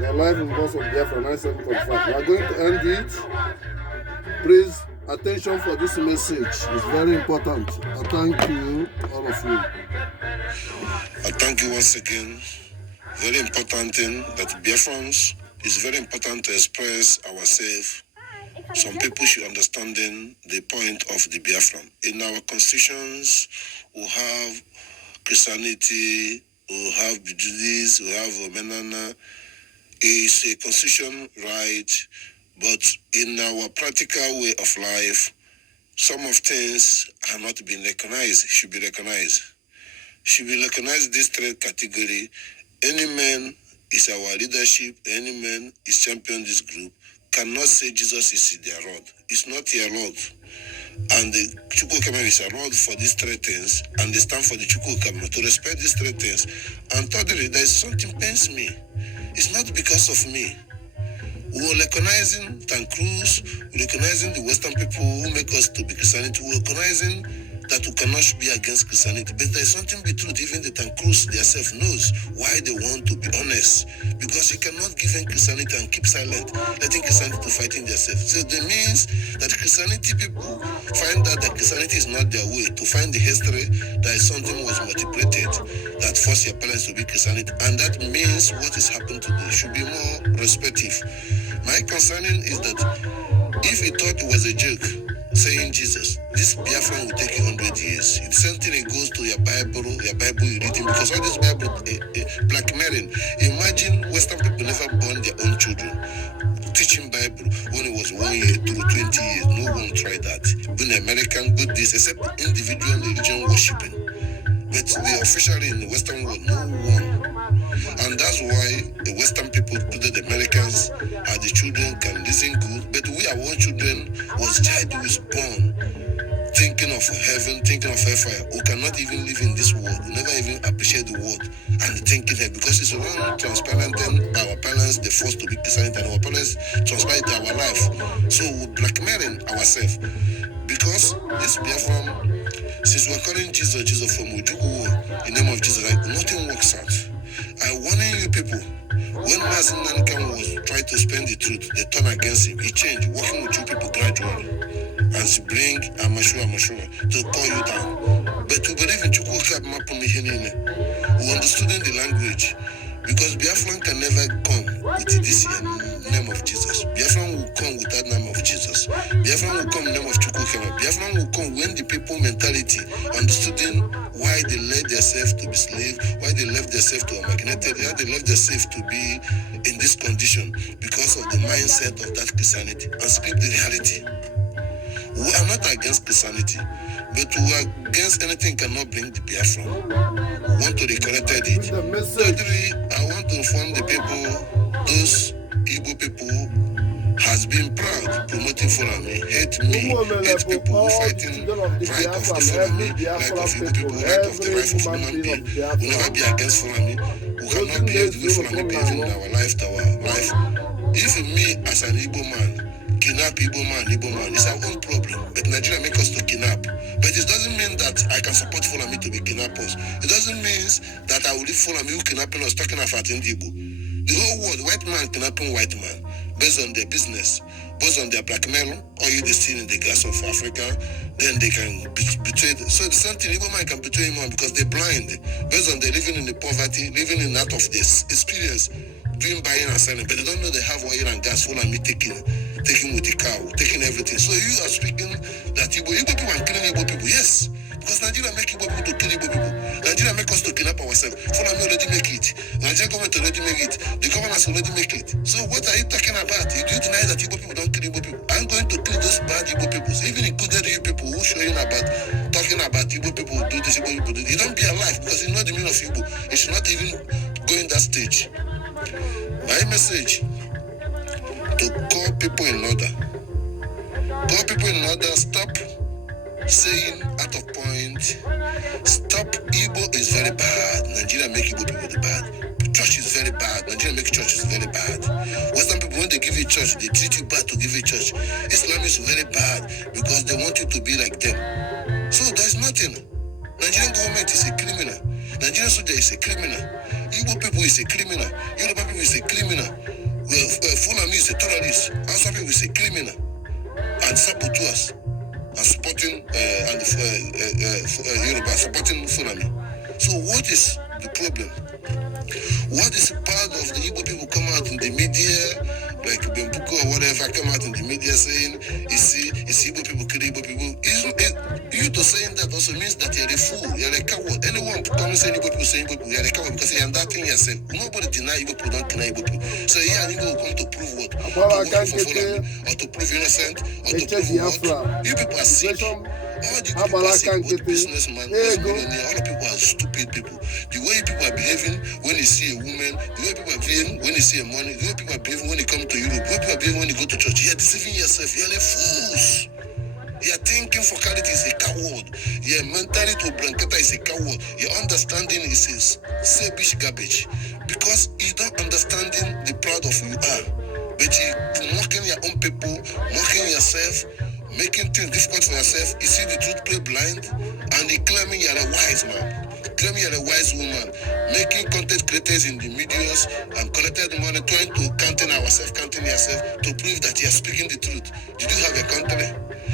You are live in the voice of Biafra 97.5. We are going to end it. Please, attention for this message. It's very important. I thank you, all of you. I thank you once again. Very important thing that Biafrans, it's very important to express ourselves. Some people should understand the point of the Biafran. In our constitutions, we have Christianity, we have Judaism, we have Menana. It's a constitution right, but in our practical way of life, some of things are not being recognized, should be recognized. Should be recognized this third category. Any man is our leadership, any man is champion this group, cannot say Jesus is their Lord. It's not your Lord. And the Chukwu Okike Abiama is a Lord for these three things, and they stand for the Chukwu Okike Abiama to respect these three things. And thirdly, there is something pains me. It's not because of me. We're recognizing Tancruz, we're recognizing the Western people who make us to be Christianity, we're recognizing that we cannot be against Christianity. But there's something be truth. Even the Tancruz themselves knows why they want to be honest. Because you cannot give in Christianity and keep silent, letting Christianity to fighting themselves. So that means that Christianity people find out that Christianity is not their way. To find the history that something was manipulated that forced your parents to be Christianity. And that means what is happening today should be more respectful. My concerning is that if he thought it was a joke, saying Jesus, this Biafran will take you 100 years. It's the same thing. It goes to your Bible you're reading, because all this Bible blackmailing. Imagine Western people never born their own children. Teaching Bible when it was 1 year to 20 years. No one tried that. Being American, good this, except individual religion worshipping. But the officially in the Western world, no one. And that's why the Western people, including the Americans, are the children can listen good. But we, our own children, was child who is born thinking of heaven, thinking of hellfire. We cannot even live in this world. We never even appreciate the world and thinking it, because it's wrong transparenting by our parents, the forced to be Christian, and our parents transparent our life. So we're blackmailing ourselves. Because this Biafran, since we're calling Jesus from Ojukwu, in the name of Jesus, like, nothing works out. I warning you people, when Mazin Nankan was trying to spend the truth, they turned against him. He changed, working with you people gradually. And to bring Amashua to call you down. But we believe in Chukwu Okike Abiama. We understood the language. Because Biafran can never come with this name of Jesus. Biafran will come with that name of Jesus. Biafran will come in the name of Chukwu Okike Abiama. Biafran will come when the people mentality understanding why they led themselves to be slaves, why they left themselves to be magneted, why they left themselves to be in this condition, because of the mindset of that Christianity, and speak the reality. We are not against Christianity, but we are against anything cannot bring the Biafran. We want to recorrect it. Thirdly, I want to inform the people, those Igbo people has been proud promoting Fulani, hate me, hate people fighting right of the Fulani, right of Igbo people, right of the right of human being. We never be against Fulani. We cannot behave the way Fulani behave in our life, If me as an Igbo man kidnap Igbo man, it's our own problem. But Nigeria make us to kidnap. But it doesn't mean that I can support Fulani to be kidnappers. It doesn't mean that I will leave Fulani who kidnapping us talking about Igbo. The whole world, white man kidnapping white man, based on their business, based on their blackmail, or you they steal in the gas of Africa, then they can betray. So the same thing, Igbo man can betray him because they're blind, based on they living in the poverty, living in out of this experience, doing buying and selling, but they don't know they have oil and gas full and me taking with the cow, taking everything. So you are speaking that Igbo people are killing Igbo people, yes. Because Nigeria make Igbo people to kill Igbo people. Nigeria make us to kidnap ourselves. Fulani already make it. Nigeria government already make it. The governors already make it. So what are you talking about? You do deny that Igbo people don't kill Igbo people. I'm going to kill those bad Igbo people. So even included you people who showing about talking about Igbo people do this, Igbo people do this. You don't be alive because you know the meaning of Igbo. You should not even go in that stage. My message to call people in order. Call people in order, stop saying out of point. Stop, Igbo is very bad. Nigeria make Igbo people the bad. Church is very bad. Nigeria make church is very bad. Western people, when they give you church, they treat you bad to give you church. Islamists is very bad because they want you to be like them. So there's nothing. Nigerian government is a criminal. Nigerian soldier is a criminal. Igbo people is a criminal. Yoruba people is a criminal. Fulani is a terrorist. Hausa people is a criminal. And saboteurs are supporting Yoruba, supporting Fulani. So what is the problem? What is part of the Igbo people come out in the media, like Bembuko or whatever, come out in the media saying, it's Igbo people kill Igbo people. You to saying that also means that you're a fool, you're a coward. Anyone coming saying Igbo people, saying Igbo people, you're a coward because you're that thing yourself. Nobody deny Igbo people, don't deny Igbo people. So here Igbo will come to prove what? To work for Fulani, or to prove innocent, or to prove what? You people are sick. All the people are sick, both businessmen, millionaires, all the people are stupid people. The way people are behaving when you see a woman, the way people are behaving when you see a money, the way people are behaving when you come to Europe, the way people are behaving when you go to church, you're deceiving yourself, you're a fools. Your thinking focality is a coward. Your mentality to Blanketa is a coward. Your understanding is a selfish garbage. Because you don't understanding the proud of who you are. But you're mocking your own people, mocking yourself, making things difficult for yourself. You see the truth play blind, and you claiming you're a wise man. Claiming you're a wise woman. Making content creators in the medias and collected money, trying to counting yourself to prove that you're speaking the truth. Did you have a country?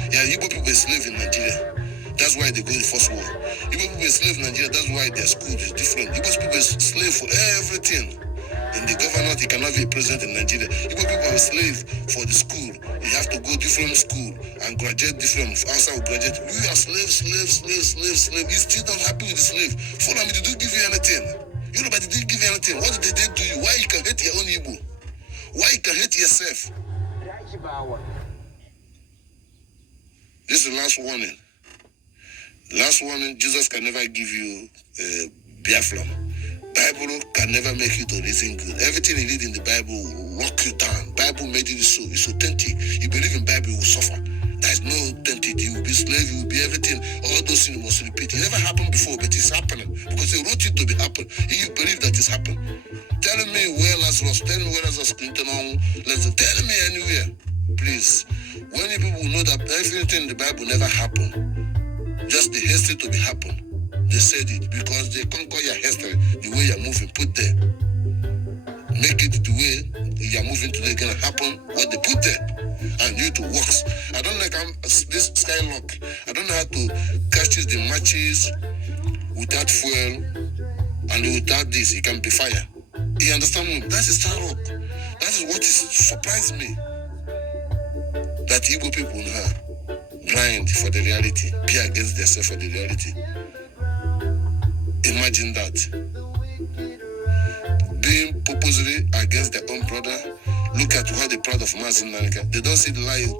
Yeah, Igbo people are slave in Nigeria. That's why they go to the first war. Igbo people are slave in Nigeria. That's why their school is different. Igbo people are slave for everything. In the government, you cannot be a president in Nigeria. Igbo people are slave for the school. You have to go different school and graduate different. Outside will graduate. We are slave. You still not happy with the slave. Follow me, did they give you anything? You know, but they didn't give you anything. What did they do you? Why you can hate your own Igbo? Why you can hate yourself? This is the last warning. Last warning, Jesus can never give you Biafran. Bible can never make you to reason good. Everything you read in the Bible will lock you down. Bible made it so. It's authentic. You believe in Bible, you will suffer. There is no authentic. You will be slave, you will be everything. All those things must repeat. It never happened before, but it's happening. Because they wrote it to be happen. You believe that it's happened. Tell me where Lazarus, tell me where Lazarus Clinton on. Tell me anywhere. Please. When people know that everything in the Bible never happened, just the history to be happen. They said it because they conquer your history, the way you're moving, put there. Make it the way you're moving today gonna happen, what they put there. And you to works. I don't like this skylock. I don't know how to catch the matches without fuel and without this, it can be fire. You understand me? That is skylock. That is what surprised me. That Igbo people now grind for the reality, be against themselves for the reality. Imagine that. Being purposely against their own brother. Look at how they're proud of Mazin Nanika. They don't see the lie of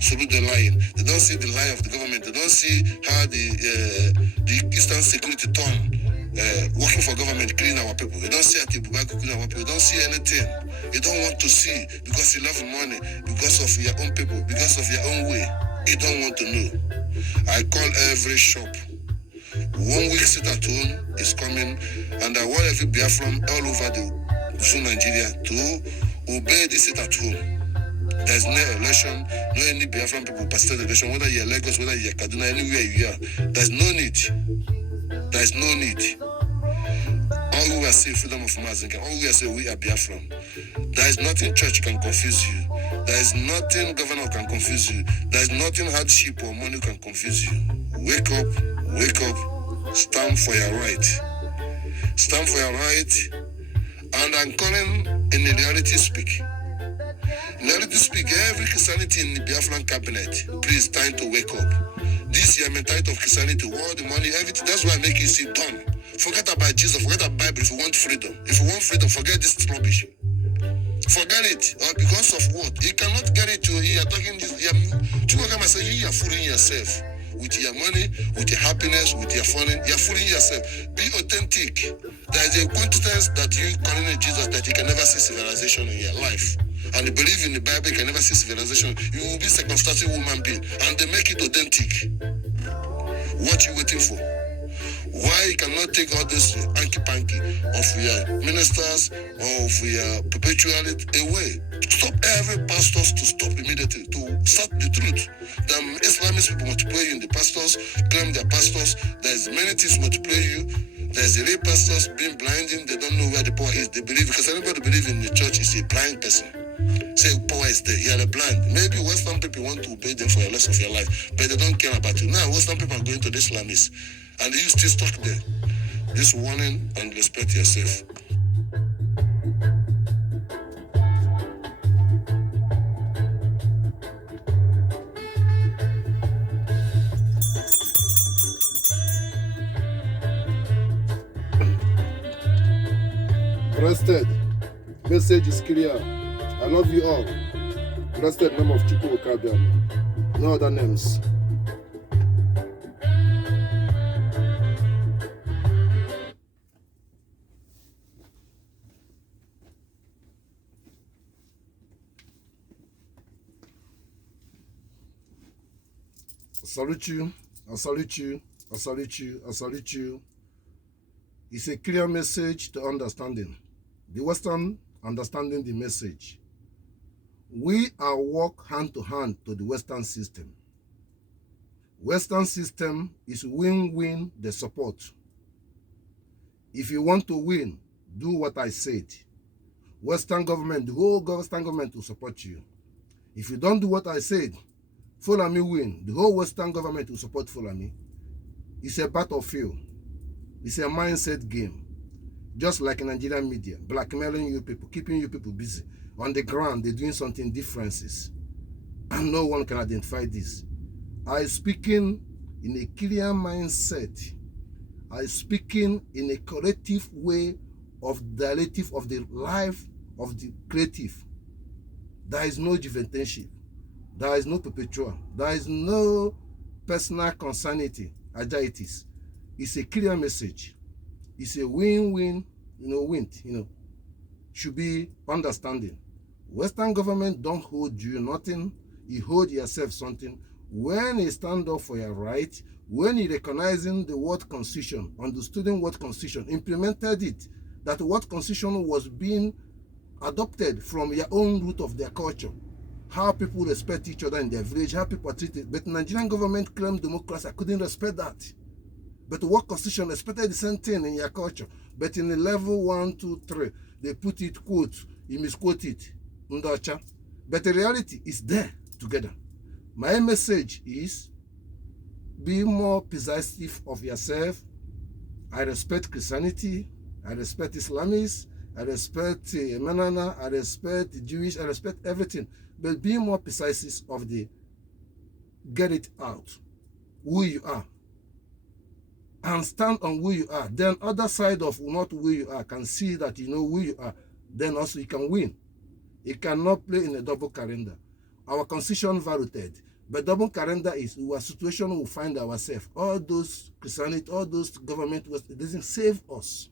Soludo lying. They don't see the lie of the government. They don't see how the Eastern Security turn working for government, clean our people. You don't see at the Bubaku clean our people. You don't see anything. You don't want to see because you love money, because of your own people, because of your own way. You don't want to know. I call every shop. 1 week sit at home is coming, and I want every Biafran all over the Zoo Nigeria to obey this sit at home. There's no election, no any Biafran people participate in election, whether you're Lagos, whether you're Kaduna, anywhere you are. There's no need. There's no need. All we are saying freedom of Mazinka, all we are saying we are Biafran. There is nothing church can confuse you. There is nothing governor can confuse you. There is nothing hardship or money can confuse you. Wake up, stand for your right. Stand for your right, and I'm calling in the reality speak. In reality speak, every Christianity in the Biafran cabinet, please time to wake up. This year mentality of Christianity, all the money, everything, that's why I make you see done. Forget about Jesus, forget about Bible if you want freedom. If you want freedom, forget this rubbish. Forget it. Or because of what? You cannot get it to you are talking this. Chukwu Okike Abiama say you are fooling yourself. with your money, with your happiness, with your fun. You're fooling yourself. Be authentic. There is a quantity that you calling it Jesus that you can never see civilization in your life. And you believe in the Bible, you can never see civilization. You will be circumstantial human being. And they make it authentic. What you waiting for? Why you cannot take all this hanky-panky of your ministers or of your perpetuality away? Stop every pastors to stop immediately, to start the truth. The Islamist people multiply you in the pastors, claim they're pastors. There's many things multiply you. There's the real pastors being blinding. They don't know where the power is. They believe, because anybody believe in the church is a blind person. Say power is there, you're a blind. Maybe Western people want to obey them for the rest of your life, but they don't care about you. Now Western people are going to the Islamists, and you still stuck there. This warning, and respect yourself. Arrested. Message is clear. I love you all. Arrested name of Chukwu Okike Abiama. No other names. I salute you. I salute you. I salute you. I salute you. It's a clear message to understanding. The Western understanding the message. We are work hand to hand to the Western system. Western system is win-win the support. If you want to win, do what I said. Western government, the whole Western government will support you. If you don't do what I said, follow me win. The whole Western government will support follow me. It's a battlefield. It's a mindset game. Just like in Nigerian media, blackmailing you people, keeping you people busy. On the ground, they're doing something differences. And no one can identify this. I speaking in a clear mindset. I speaking in a collective way of the relative of the life of the creative. There is no juventenship. There is no perpetual. There is no personal concernity, agilities. It's a clear message. It's a win-win, win, should be understanding. Western government don't hold you nothing. You hold yourself something. When you stand up for your right, when you recognizing the word constitution, understanding what constitution, implemented it, that what constitution was being adopted from your own root of their culture, how people respect each other in their village, how people are treated. But Nigerian government claimed democracy. I couldn't respect that. But what constitution respected the same thing in your culture. But in the level 1, 2, 3, they put it, quote, you misquote it, Ndocha. But the reality is there together. My message is, be more possessive of yourself. I respect Christianity. I respect Islamists. I respect Manana. I respect the Jewish. I respect everything. But be more precise of the get it out, who you are. And stand on who you are. Then other side of not who you are can see that you know who you are. Then also you can win. You cannot play in a double calendar. Our constitution valued, but double calendar is our situation we find ourselves. All those Christianity, all those government, it doesn't save us.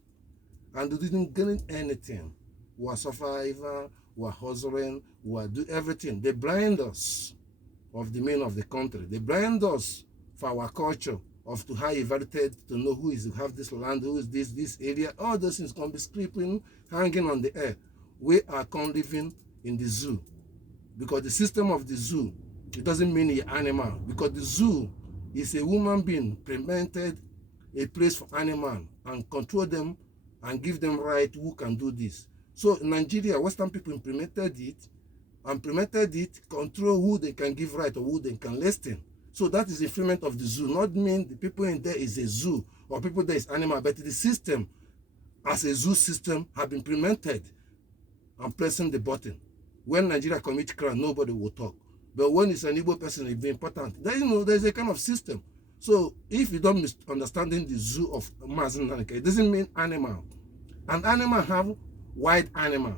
And we didn't gain anything. We are survivor, we are hustling, we are do everything. They blind us of the men of the country. They blind us for our culture, of to how evaluated to know who is have this land, who is this area. All those things can be scraping, hanging on the air. We are come living in the zoo. Because the system of the zoo, it doesn't mean an animal. Because the zoo is a human being implemented a place for animal and control them and give them right who can do this. So in Nigeria, Western people implemented it, control who they can give right or who they can listen. So that is the implement of the zoo. Not mean the people in there is a zoo or people there is animal, but the system as a zoo system have been implemented and pressing the button. When Nigeria commit crime, nobody will talk. But when it's an Igbo person, it's important. Then, there's a kind of system. So if you don't understanding the zoo of Mazin, it doesn't mean animal. And animal have wild animal.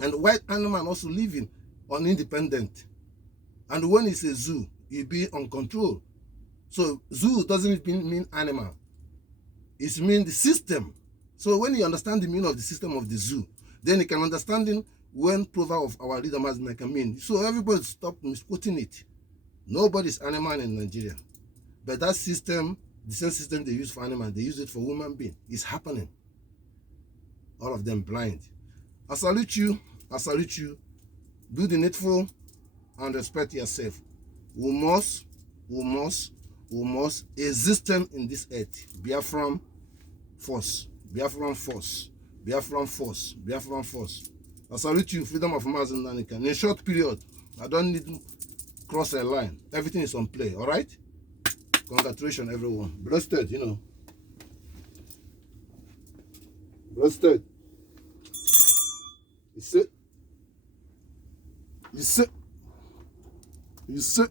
And wild animal also living on independent. And when it's a zoo, it be on control. So zoo doesn't mean animal. It means the system. So when you understand the meaning of the system of the zoo, then you can understand when proverb of our leader can mean. So everybody stop misquoting it. Nobody's animal in Nigeria. But that system, the same system they use for animals, they use it for human being. It's happening. All of them blind. I salute you. I salute you. Do the needful and respect yourself. We must existence in this earth. Biafran force. Biafran force. Biafran force. Biafran force. I salute you, freedom of mass in Nanika. In a short period, I don't need to cross a line. Everything is on play, all right? Congratulations, everyone. Blessed, you know. Blessed. You sit. You sit. You sit.